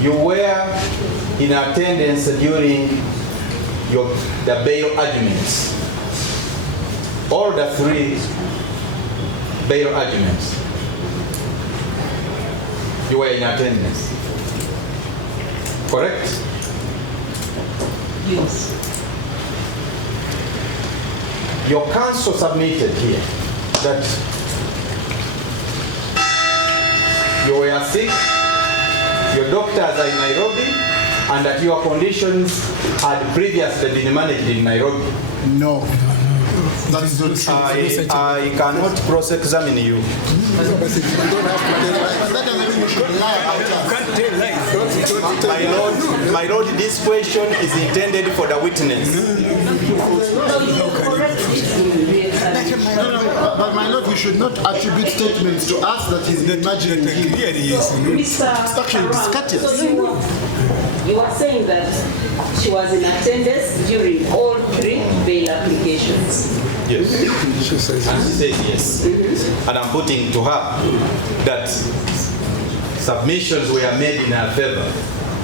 you were in attendance during the bail arguments. All the three bail arguments. You were in attendance. Correct? yes, Your counsel submitted here that you were sick, your doctors are in Nairobi, and that your conditions had previously been managed in Nairobi. No, that is not true. I cannot cross-examine you. But that doesn't mean you should lie about us. My Lord, this question is intended for the witness. But my lord, we should not attribute statements to us that is imagining him. It's actually discourteous. So you are saying that she was in attendance during all three bail applications. Yes. She says, And she says yes. And I'm putting to her that submissions were made in her favor,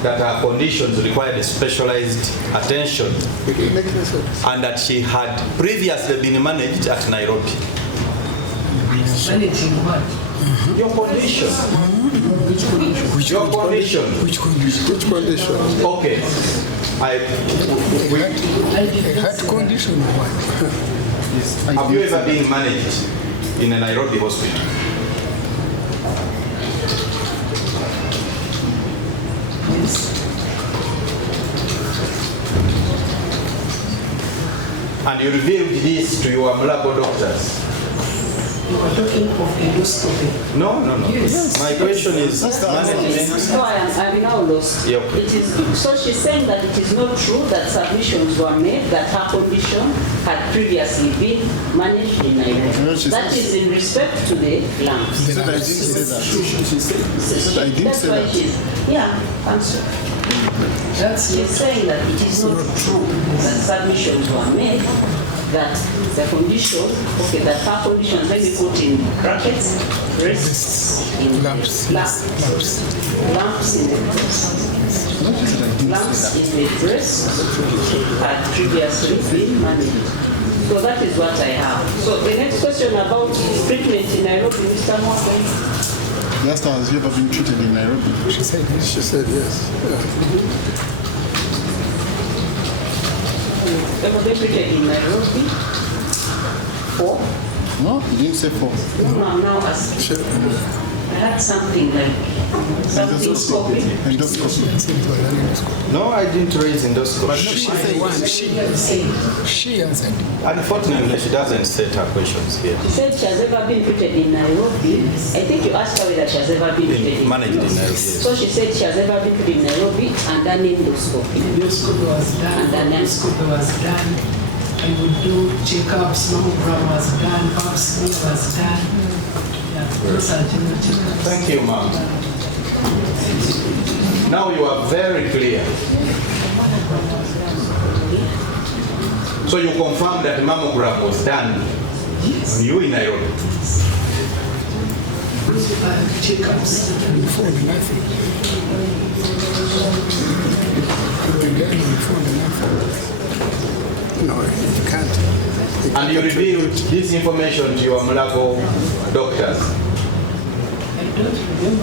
that her conditions required specialized attention, it makes no sense. and that she had previously been managed at Nairobi. managing what? Your condition. Your condition. Which condition? Okay. I did A not heart say condition or what? Have you ever been managed in a Nairobi hospital? yes. And you revealed this to your Mulago doctors. You were talking of endoscopy. No. Yes. My question is management. So I'm now lost. Yeah, okay. It is, so she's saying that it is not true that submissions were made that her condition had previously been managed in Nairobi. No, she That says- is in respect to the lumps. She said I didn't say that. She said I didn't That's say why that. she's, yeah, answer. That's She's saying that it is not true that submissions were made, that the condition, okay, that her condition, let me put in brackets, breasts in Lumps. lumps in the breast. Lumps in the breast had previously been managed. So that is what I have. So the next question about treatment in Nairobi, Mr. Morgan. Last time, have you ever been treated in Nairobi? She said yes. Yeah. Ever been treated in Nairobi? 4? No, you didn't say 4. No, I'm now asking. I had something like something scoping. Endoscopy. No, I didn't raise endoscopy. She answered. Unfortunately, she doesn't set her questions here. She said she has ever been treated in Nairobi. I think you asked her whether she has ever been treated in Managed in Nairobi. Yes. So she said she has ever been treated in Nairobi and done endoscopy. endoscopy was done, And then endoscopy was done. I would do checkups, mammogram was done, pap smear was done. Yeah, those are general checkups. Thank you, ma'am. Now you are very clear. So you confirm that mammogram was done on you in Nairobi. Checkups. Before the nothing. Before the nothing. No, you can't. And you revealed this information to your Mulago doctors.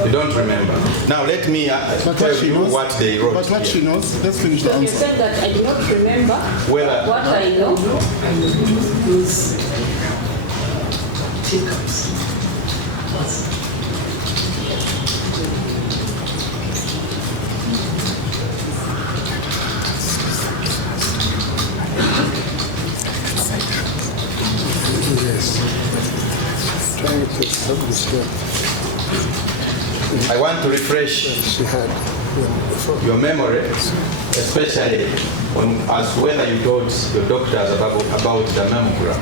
You don't remember. Now let me tell you what they wrote. But what she here. knows, let's finish the So you answer. said that I do not remember Whether what I know. I would do those checkups. Yes. Trying to establish that I want to refresh she had before. your memory, especially as to whether you told your doctors about the mammogram.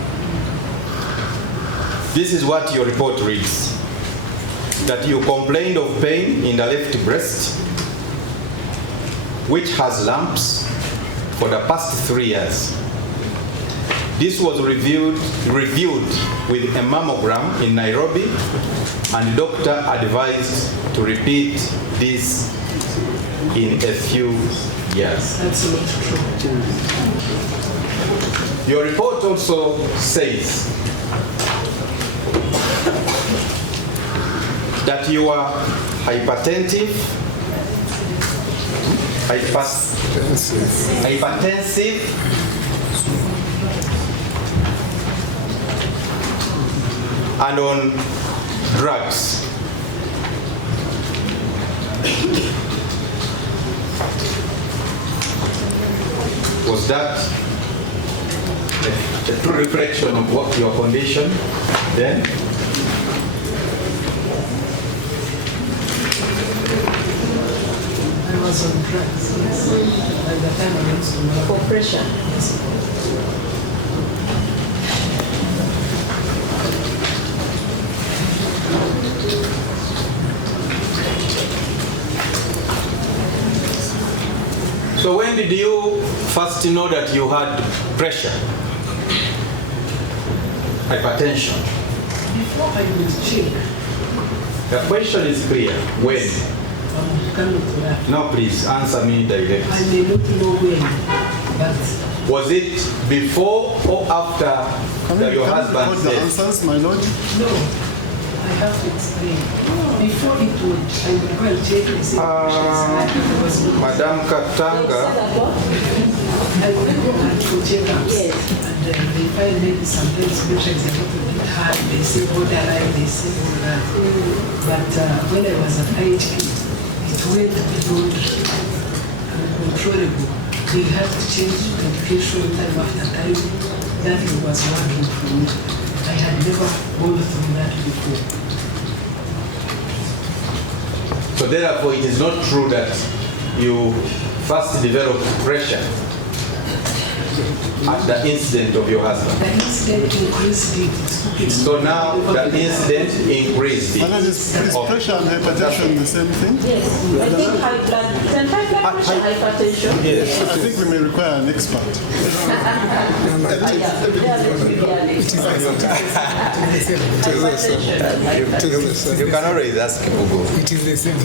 This is what your report reads. That you complained of pain in the left breast, which has lumps for the past 3 years. This was reviewed with a mammogram in Nairobi, and the doctor advised to repeat this in a few years. That's not true. Your report also says that you are hypertensive, and on drugs. Was that a true reflection of what your condition then? I was on drugs, yes. By the time I went to Morocco. For pressure. So when did you first know that you had pressure, hypertension? Before I would check, The question is clear. When? coming to that, No, please answer me I directly. may not know when, but Was it before or after that your husband Can you record the said? answers, my lord? no, I have to explain. Before it would, I would go and check and see there was no. Madam You Katanga, said that what? I would go and for checkups. Yes. And they find maybe sometimes pressure is a little bit high, they say borderline, they say all that. But when I was at IHP, it went beyond uncontrollable. They had to change medication time after time. That was working for me. I had never gone through that before. So therefore, it is not true that you first developed pressure at the incident of your husband. The incident increased it. So now the incident increased it. Is pressure and hypertension the same thing? Yes. I think high blood pressure, hypertension. Yes. I think we may require an expert. You can always ask Google. It is the same.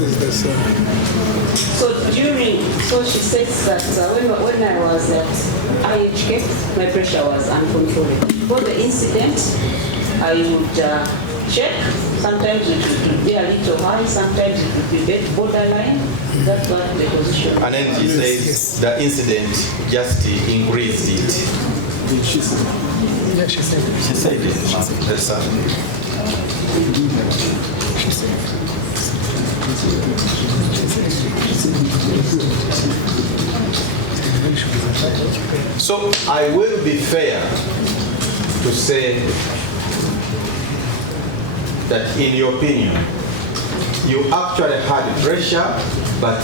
So she says that when I was at IHK, my pressure was uncontrollable. Before the incident, I would check. Sometimes it would be a little high, sometimes it would be borderline. That's what the position. And then she says the incident just increased it. Yeah, she said it. She said it. Yes, sir. She said it. So I will be fair to say that in your opinion, you actually had pressure, but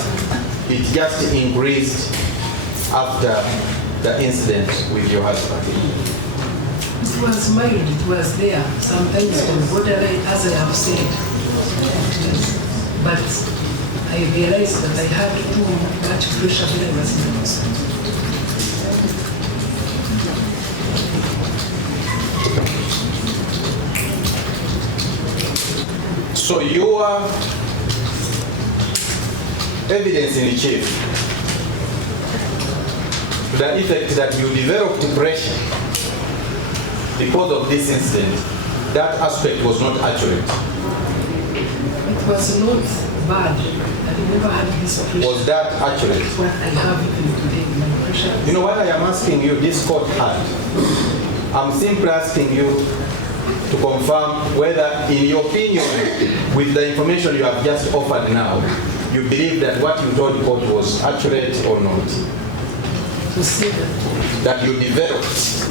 it just increased after the incident with your husband. It was mild, it was there. Sometimes on borderline, as I have said. But I realized that I had too much pressure when I was in the hospital. So your evidence in chief, the effect that you developed pressure because of this incident, that aspect was not accurate. It was not bad. I never had this pressure. Was that accurate? What I have even today, my pressure. You know what I am asking you, this court had. I'm simply asking you to confirm whether, in your opinion, with the information you have just offered now, you believe that what you told the court was accurate or not? To say That you developed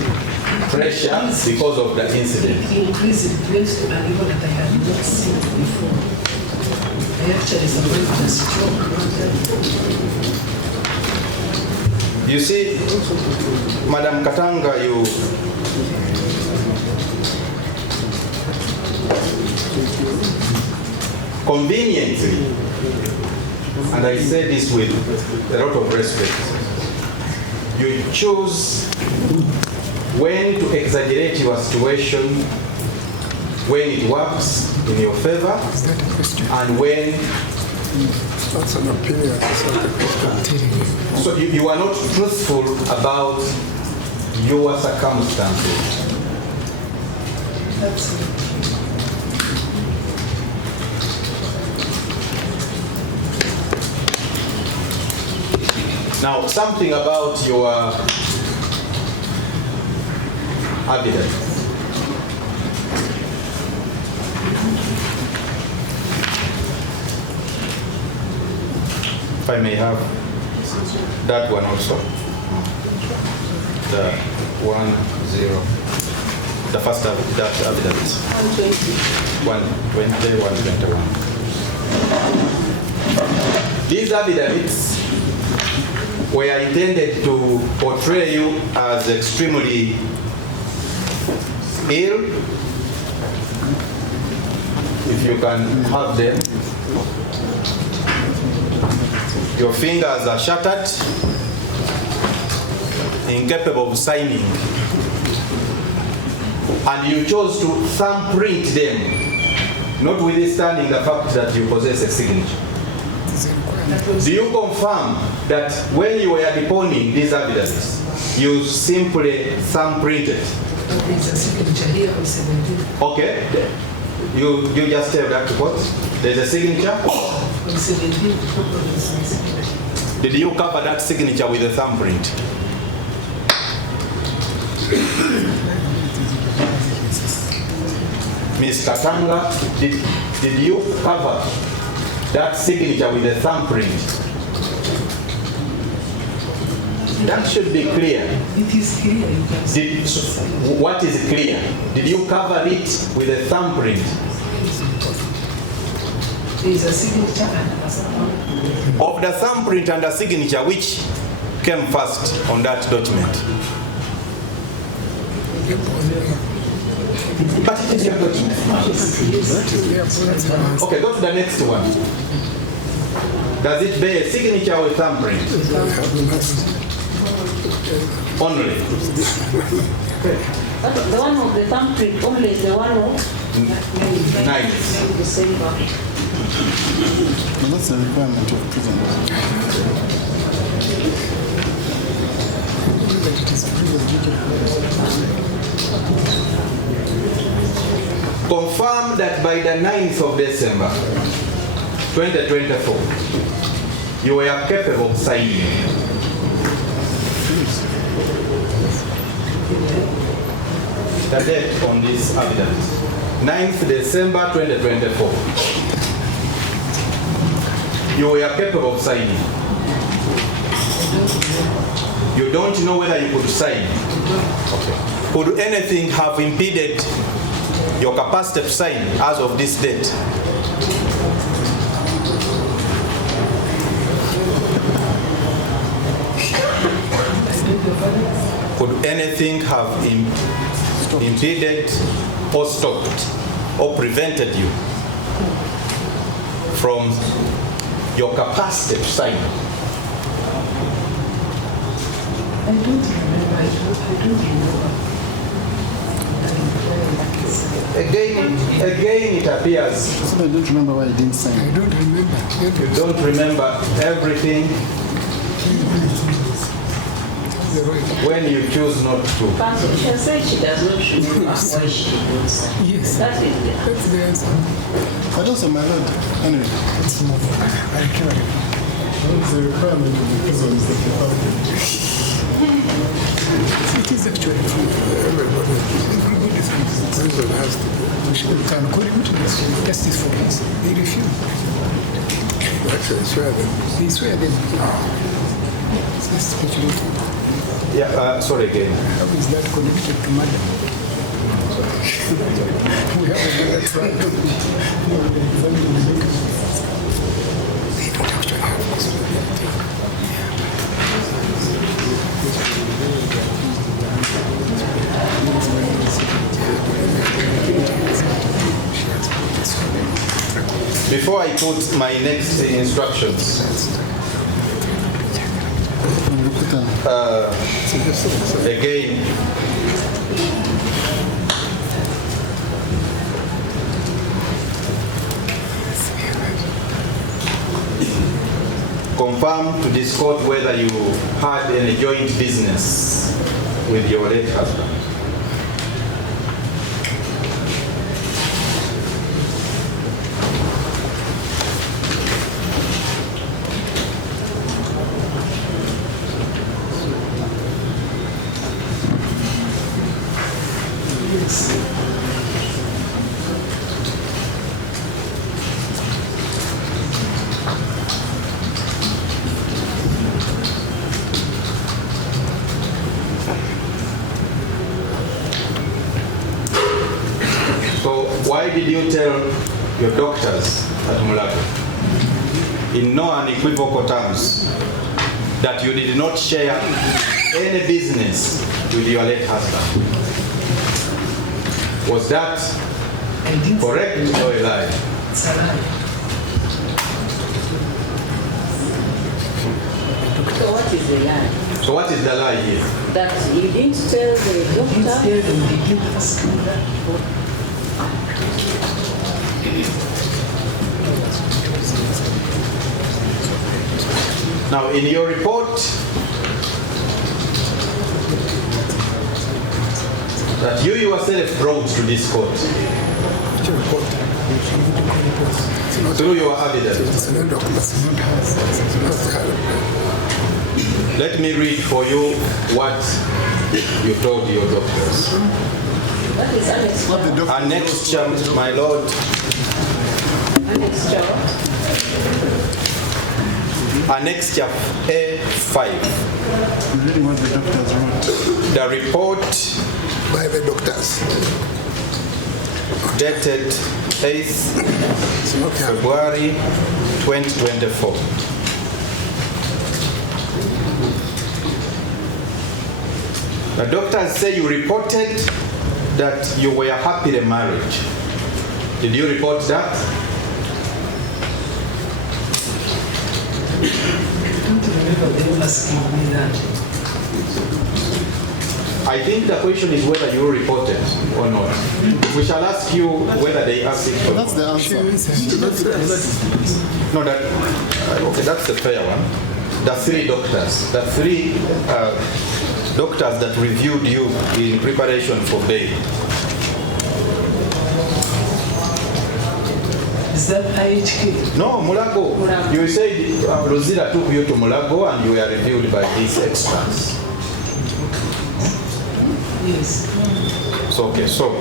pressure because of the incident. it increased, it went to a level that I had not seen before. I actually survived a stroke. You see, Madam Katanga, you conveniently, and I say this with a lot of respect, you choose when to exaggerate your situation, when it works in your favor, and when. That's an opinion. It's not a question. So you are not truthful about your circumstances. Absolutely. Now, something about your evidence. If I may have that one also. The 10, the first that evidence. 120, 121. These evidence were intended to portray you as extremely ill. If you can have them. Your fingers are shattered, incapable of signing, and you chose to thumbprint them, notwithstanding the fact that you possess a signature. Do you confirm that when you were deponing these evidence, you simply thumbprinted? There's a signature here on 17. Okay. You just tell that to what? There's a signature? On 17, Did you cover that signature with a thumbprint? Ms. Katanga, did you cover that signature with a thumbprint? That should be clear. It is clear. You can see. What is clear? Did you cover it with a thumbprint? There is a signature and a thumbprint. Of the thumbprint and the signature, which came first on that document? But it is your document. Okay, go to the next one. Does it bear a signature or a thumbprint? Only. But the one of the thumbprint only is the one of 9th. December. Well, that's a requirement of prison. Confirm that by the 9th of December 2024, you were capable of signing. The date on this evidence, 9th December 2024. You were capable of signing. You don't know whether you could sign. Okay. Could anything have impeded your capacity to sign as of this date? Could anything have impeded or stopped or prevented you from your capacity to sign? I don't remember. I don't remember. Again, it appears. So I don't remember why I didn't sign. I don't remember. You don't remember everything when you choose not to. But she said she does not remember why she didn't sign. Yes. That is the That's the answer. But also, my lord, anyway, It's more. I can't. it's a requirement of the prison is that you have It is actually true for everybody. Everybody thinks the prison has to go. We can call him to the justice for peace. They refuse. Actually, swear them. They swear them. It's just speculative. Yeah, sorry again. How is that connected to murder? We have another trial. They don't actually have this. Before I put my next instructions, again, confirm to this court whether you had any joint business with your late husband. Why did you tell your doctors at Mulago, in no unequivocal terms, that you did not share any business with your late husband? Was that correct or a lie? It's a lie. So what is the lie? So what is the lie here? That you didn't tell the You doctor? tell them they didn't ask me that. Now, in your report, that you yourself brought to this court through your evidence. Let me read for you what you told your doctors. That is annexed. Annexed, my lord. Annexed. Annexure A5. I'm reading what the doctors wrote. The report By the doctors. dated 8th February 2024. The doctors say you reported that you were happily married. Did you report that? I don't remember them asking me that. I think the question is whether you reported or not. We shall ask you whether they asked it or That's not. the answer. No, okay, that's the fair one. The three doctors, doctors that reviewed you in preparation for bail. Is that IHK? No, Mulago. Mulago. You said Rosita took you to Mulago and you were reviewed by these experts. Yes. So, okay, so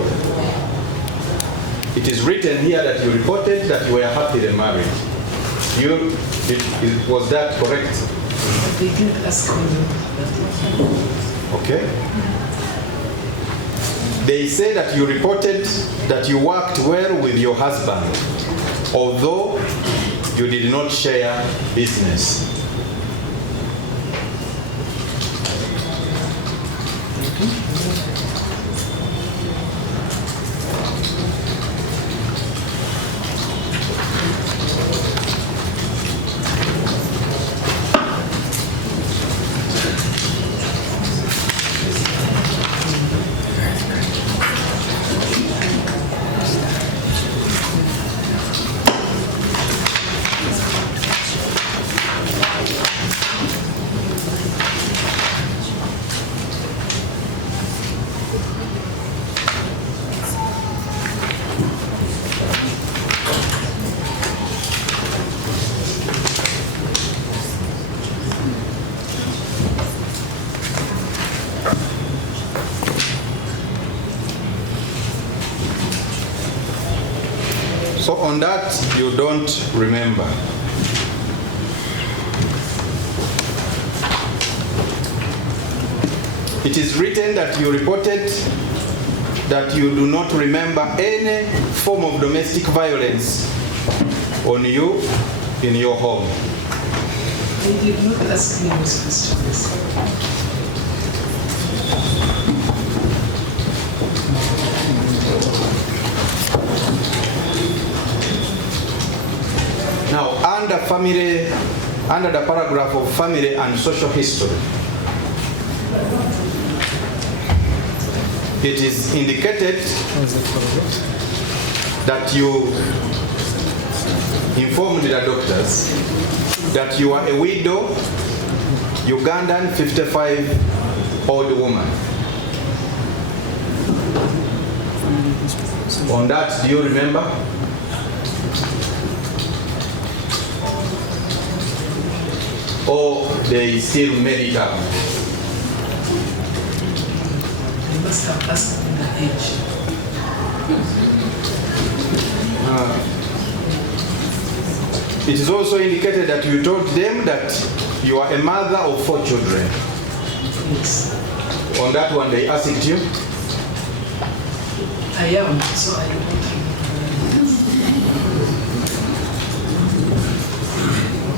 it is written here that you reported that you were happily married. Was that correct? They didn't ask me that. Okay. They say that you reported that you worked well with your husband, although you did not share business. So on that, you don't remember. It is written that you reported that you do not remember any form of domestic violence on you in your home. They did not ask me those questions. Now, under the paragraph of family and social history, it is indicated that you informed the doctors that you are a widow, Ugandan 55-old woman. On that, do you remember? Or they still made it up? They must have asked me the age. It is also indicated that you told them that you are a mother of 4 children. Yes. On that one, they asked you? I am, so I don't remember.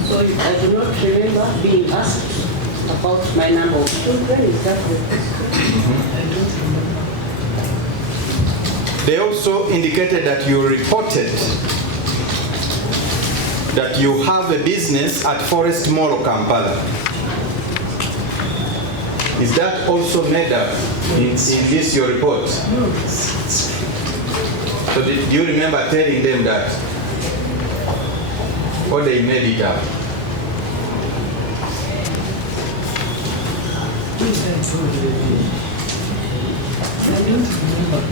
So I do not remember being asked about my number of children. Is that what? I don't remember. They also indicated that you reported that you have a business at Forest Mall, Kampala. Is that also made up in this your report? No, it's So do you remember telling them that? Or they made it up? I don't remember.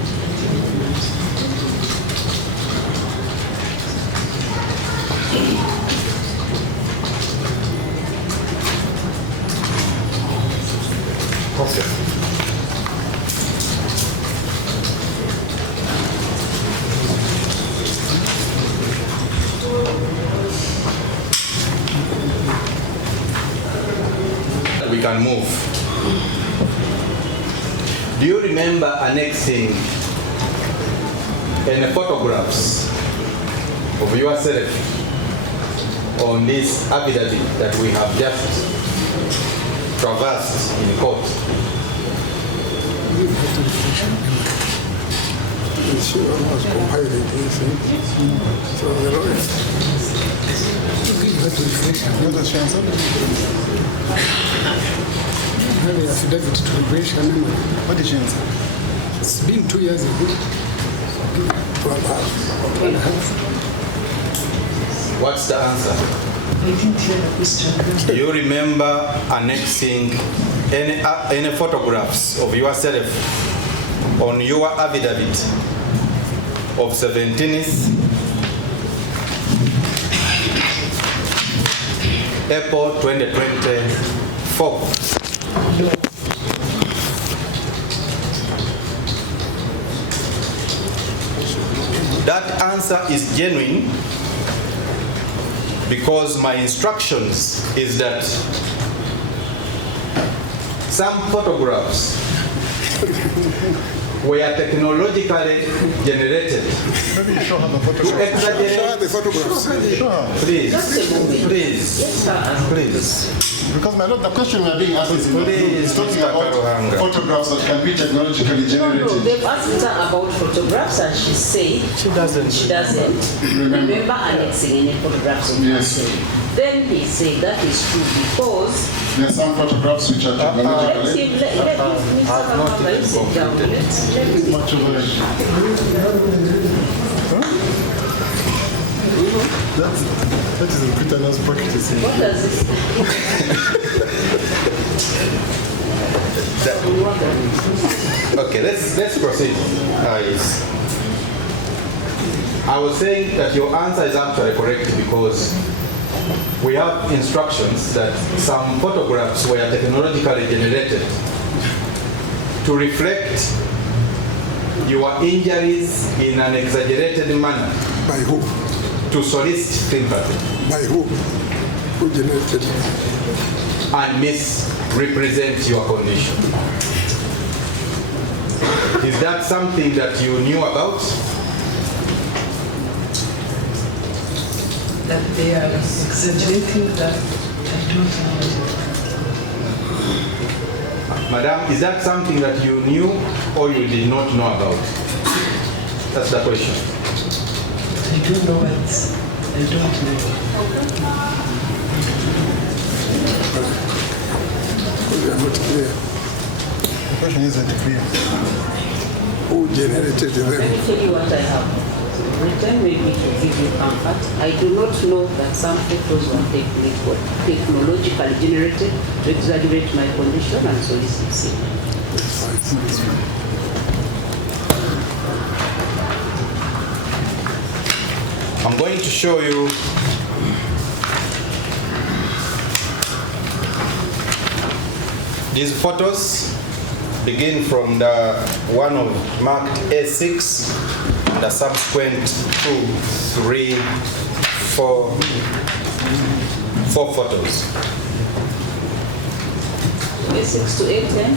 Okay. we can move. Do you remember annexing any photographs of yourself on this affidavit that we have just traversed in court? She was compiling these things. So the lawyer. Another chance. Have a affidavit to refresh her memory. What did she answer? It's been 2 years ago. 2.5. What's the answer? I didn't hear the question. Do you remember annexing any photographs of yourself on your affidavit of 17th April 2024? That answer is genuine because my instructions is that some photographs were technologically generated. Maybe you show her the To photograph. exaggerate. Show her the photographs. Show her. Please, Just a moment. please, please. Because my lord, the question we are being asked is Please, talking Mr. about Karuhanga. photographs that can be technologically No, generated. they've asked her about photographs and she said She doesn't. she doesn't remember annexing any photographs of Yes. herself. Then he said that is true because There are some photographs which are let technologically. him let Mr. Kamanga sit down. Let him Much of it. That is a Britannia's practice. what does this Okay, let's proceed. Yes. I was saying that your answer is actually correct because we have instructions that some photographs were technologically generated to reflect your injuries in an exaggerated manner By who? to solicit sympathy By who? Who generated it? and misrepresent your condition. Is that something that you knew about? That they are exaggerating that I don't know. Madam, is that something that you knew or you did not know about? That's the question. I don't know what. I don't know. We are not clear. The question isn't clear. Who generated them? Let me tell you what I have. Return maybe to give you comfort. I do not know that some photos were technologically generated to exaggerate my condition and solicit sympathy. I'm going to show you these photos. Begin from the one of marked A6, and the subsequent 2, 3, 4 photos. A6 to A10.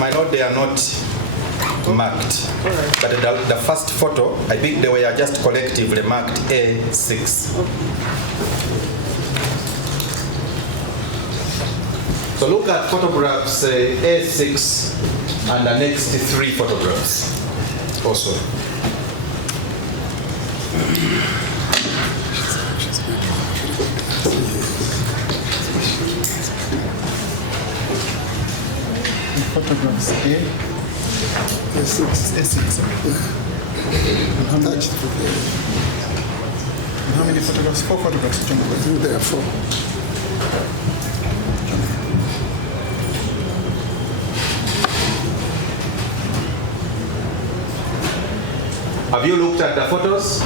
My lord, they are not marked. But the first photo, I think they were just collectively marked A6. So look at photographs A6 and the next 3 photographs also. Photographs A6. A6. And how many photographs? 4 photographs. There are 4. Have you looked at the photos?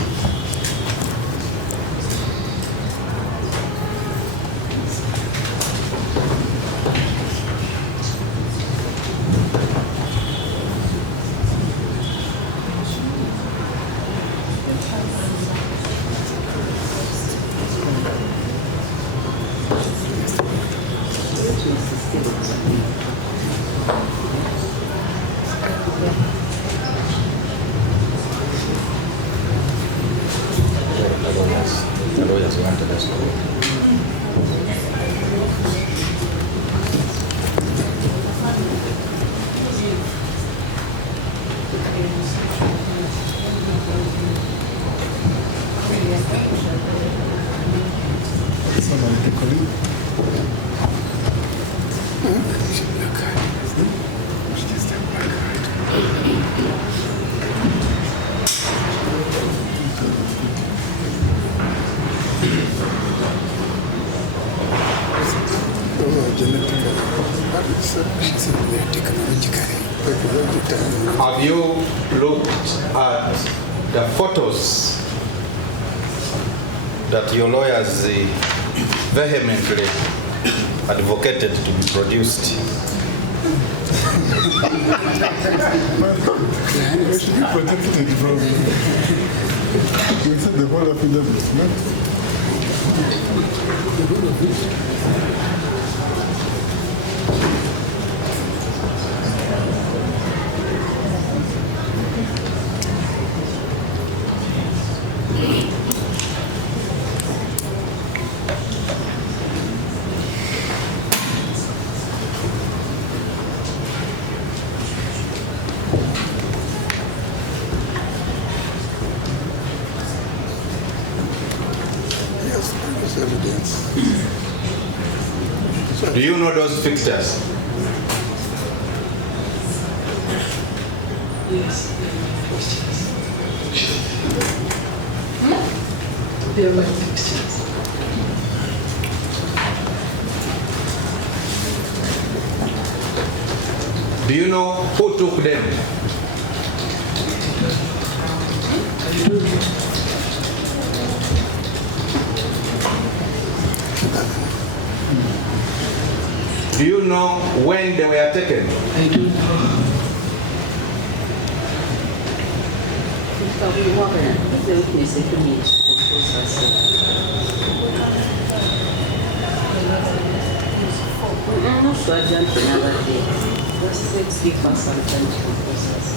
Somebody pick a lead. Have you looked at the photos that your lawyers vehemently advocated to be produced? We should be protected from we said the whole affidavit, no? Do you know those fixtures? Yes. They are my pictures. Do you know who took them? Do you know when they were taken? I don't know. If the witness is to compose herself. I'm not sure I've done it another day. Let's give her some time to compose herself.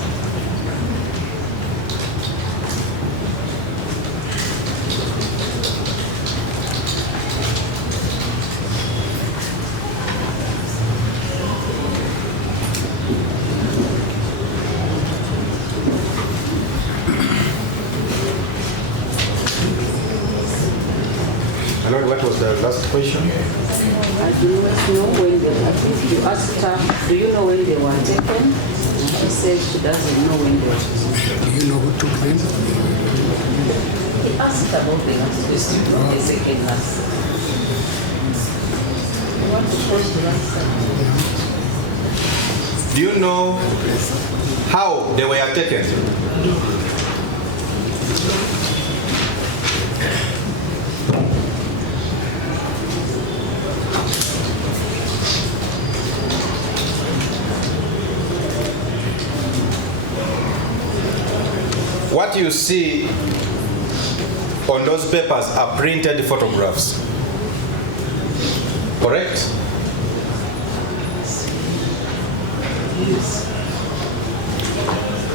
Lord, what was the last question? I do not know when they were. I think you asked her, do you know when they were taken? She said she doesn't know when they were taken. Do you know who took them? He asked about the last question, not the second last. What was the last time? Do you know how they were taken? What you see on those papers are printed photographs, correct? Yes.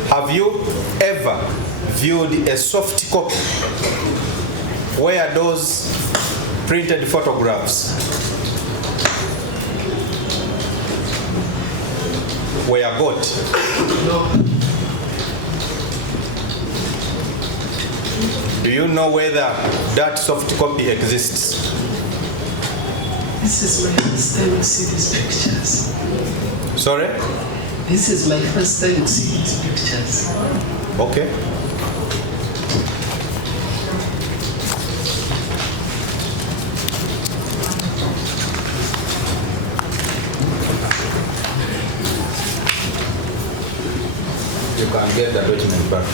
Have you ever viewed a soft copy where those printed photographs were got? No. Do you know whether that soft copy exists? This is my first time to see these pictures. Sorry? This is my first time to see these pictures. Okay. You can get the document back.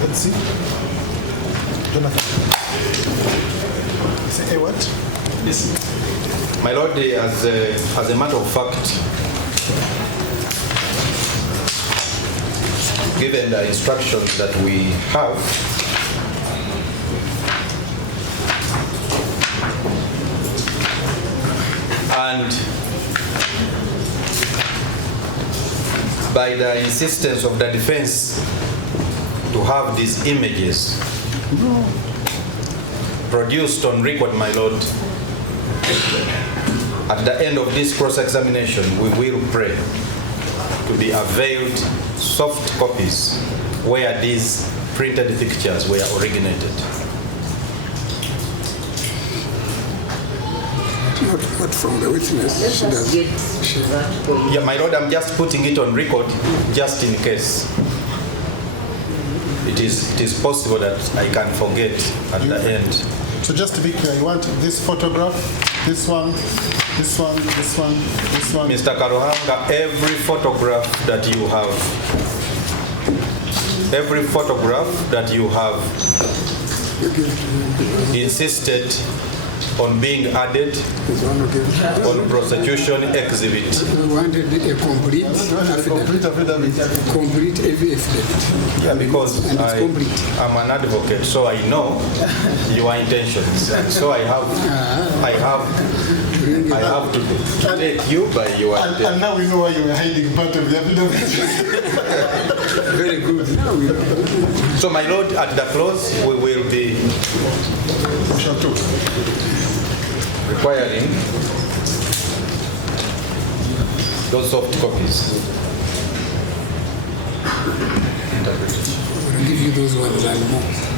Let's see. Jonathan. Say what? Yes. My Lord, as a matter of fact, given the instructions that we have, and by the insistence of the defense, to have these images produced on record, my lord. At the end of this cross-examination, we will pray to be availed soft copies where these printed pictures were originated. Not from the witness. Let's just get to that point. Yeah, my lord, I'm just putting it on record just in case. It is possible that I can forget at the end. So just to be clear, you want this photograph, this one, this one, this one, this one. Mr. Karuhanga, every photograph that you have insisted on being added on prosecution exhibit. We wanted a complete affidavit. Complete affidavit. Yeah, because And it's complete. I'm an advocate, so I know your intentions, and so I have to take you by your And now we know why you were hiding part of the affidavit. Very good. Now we know. So, my lord, at the close, we will be requiring those soft copies. We'll give you those ones and more.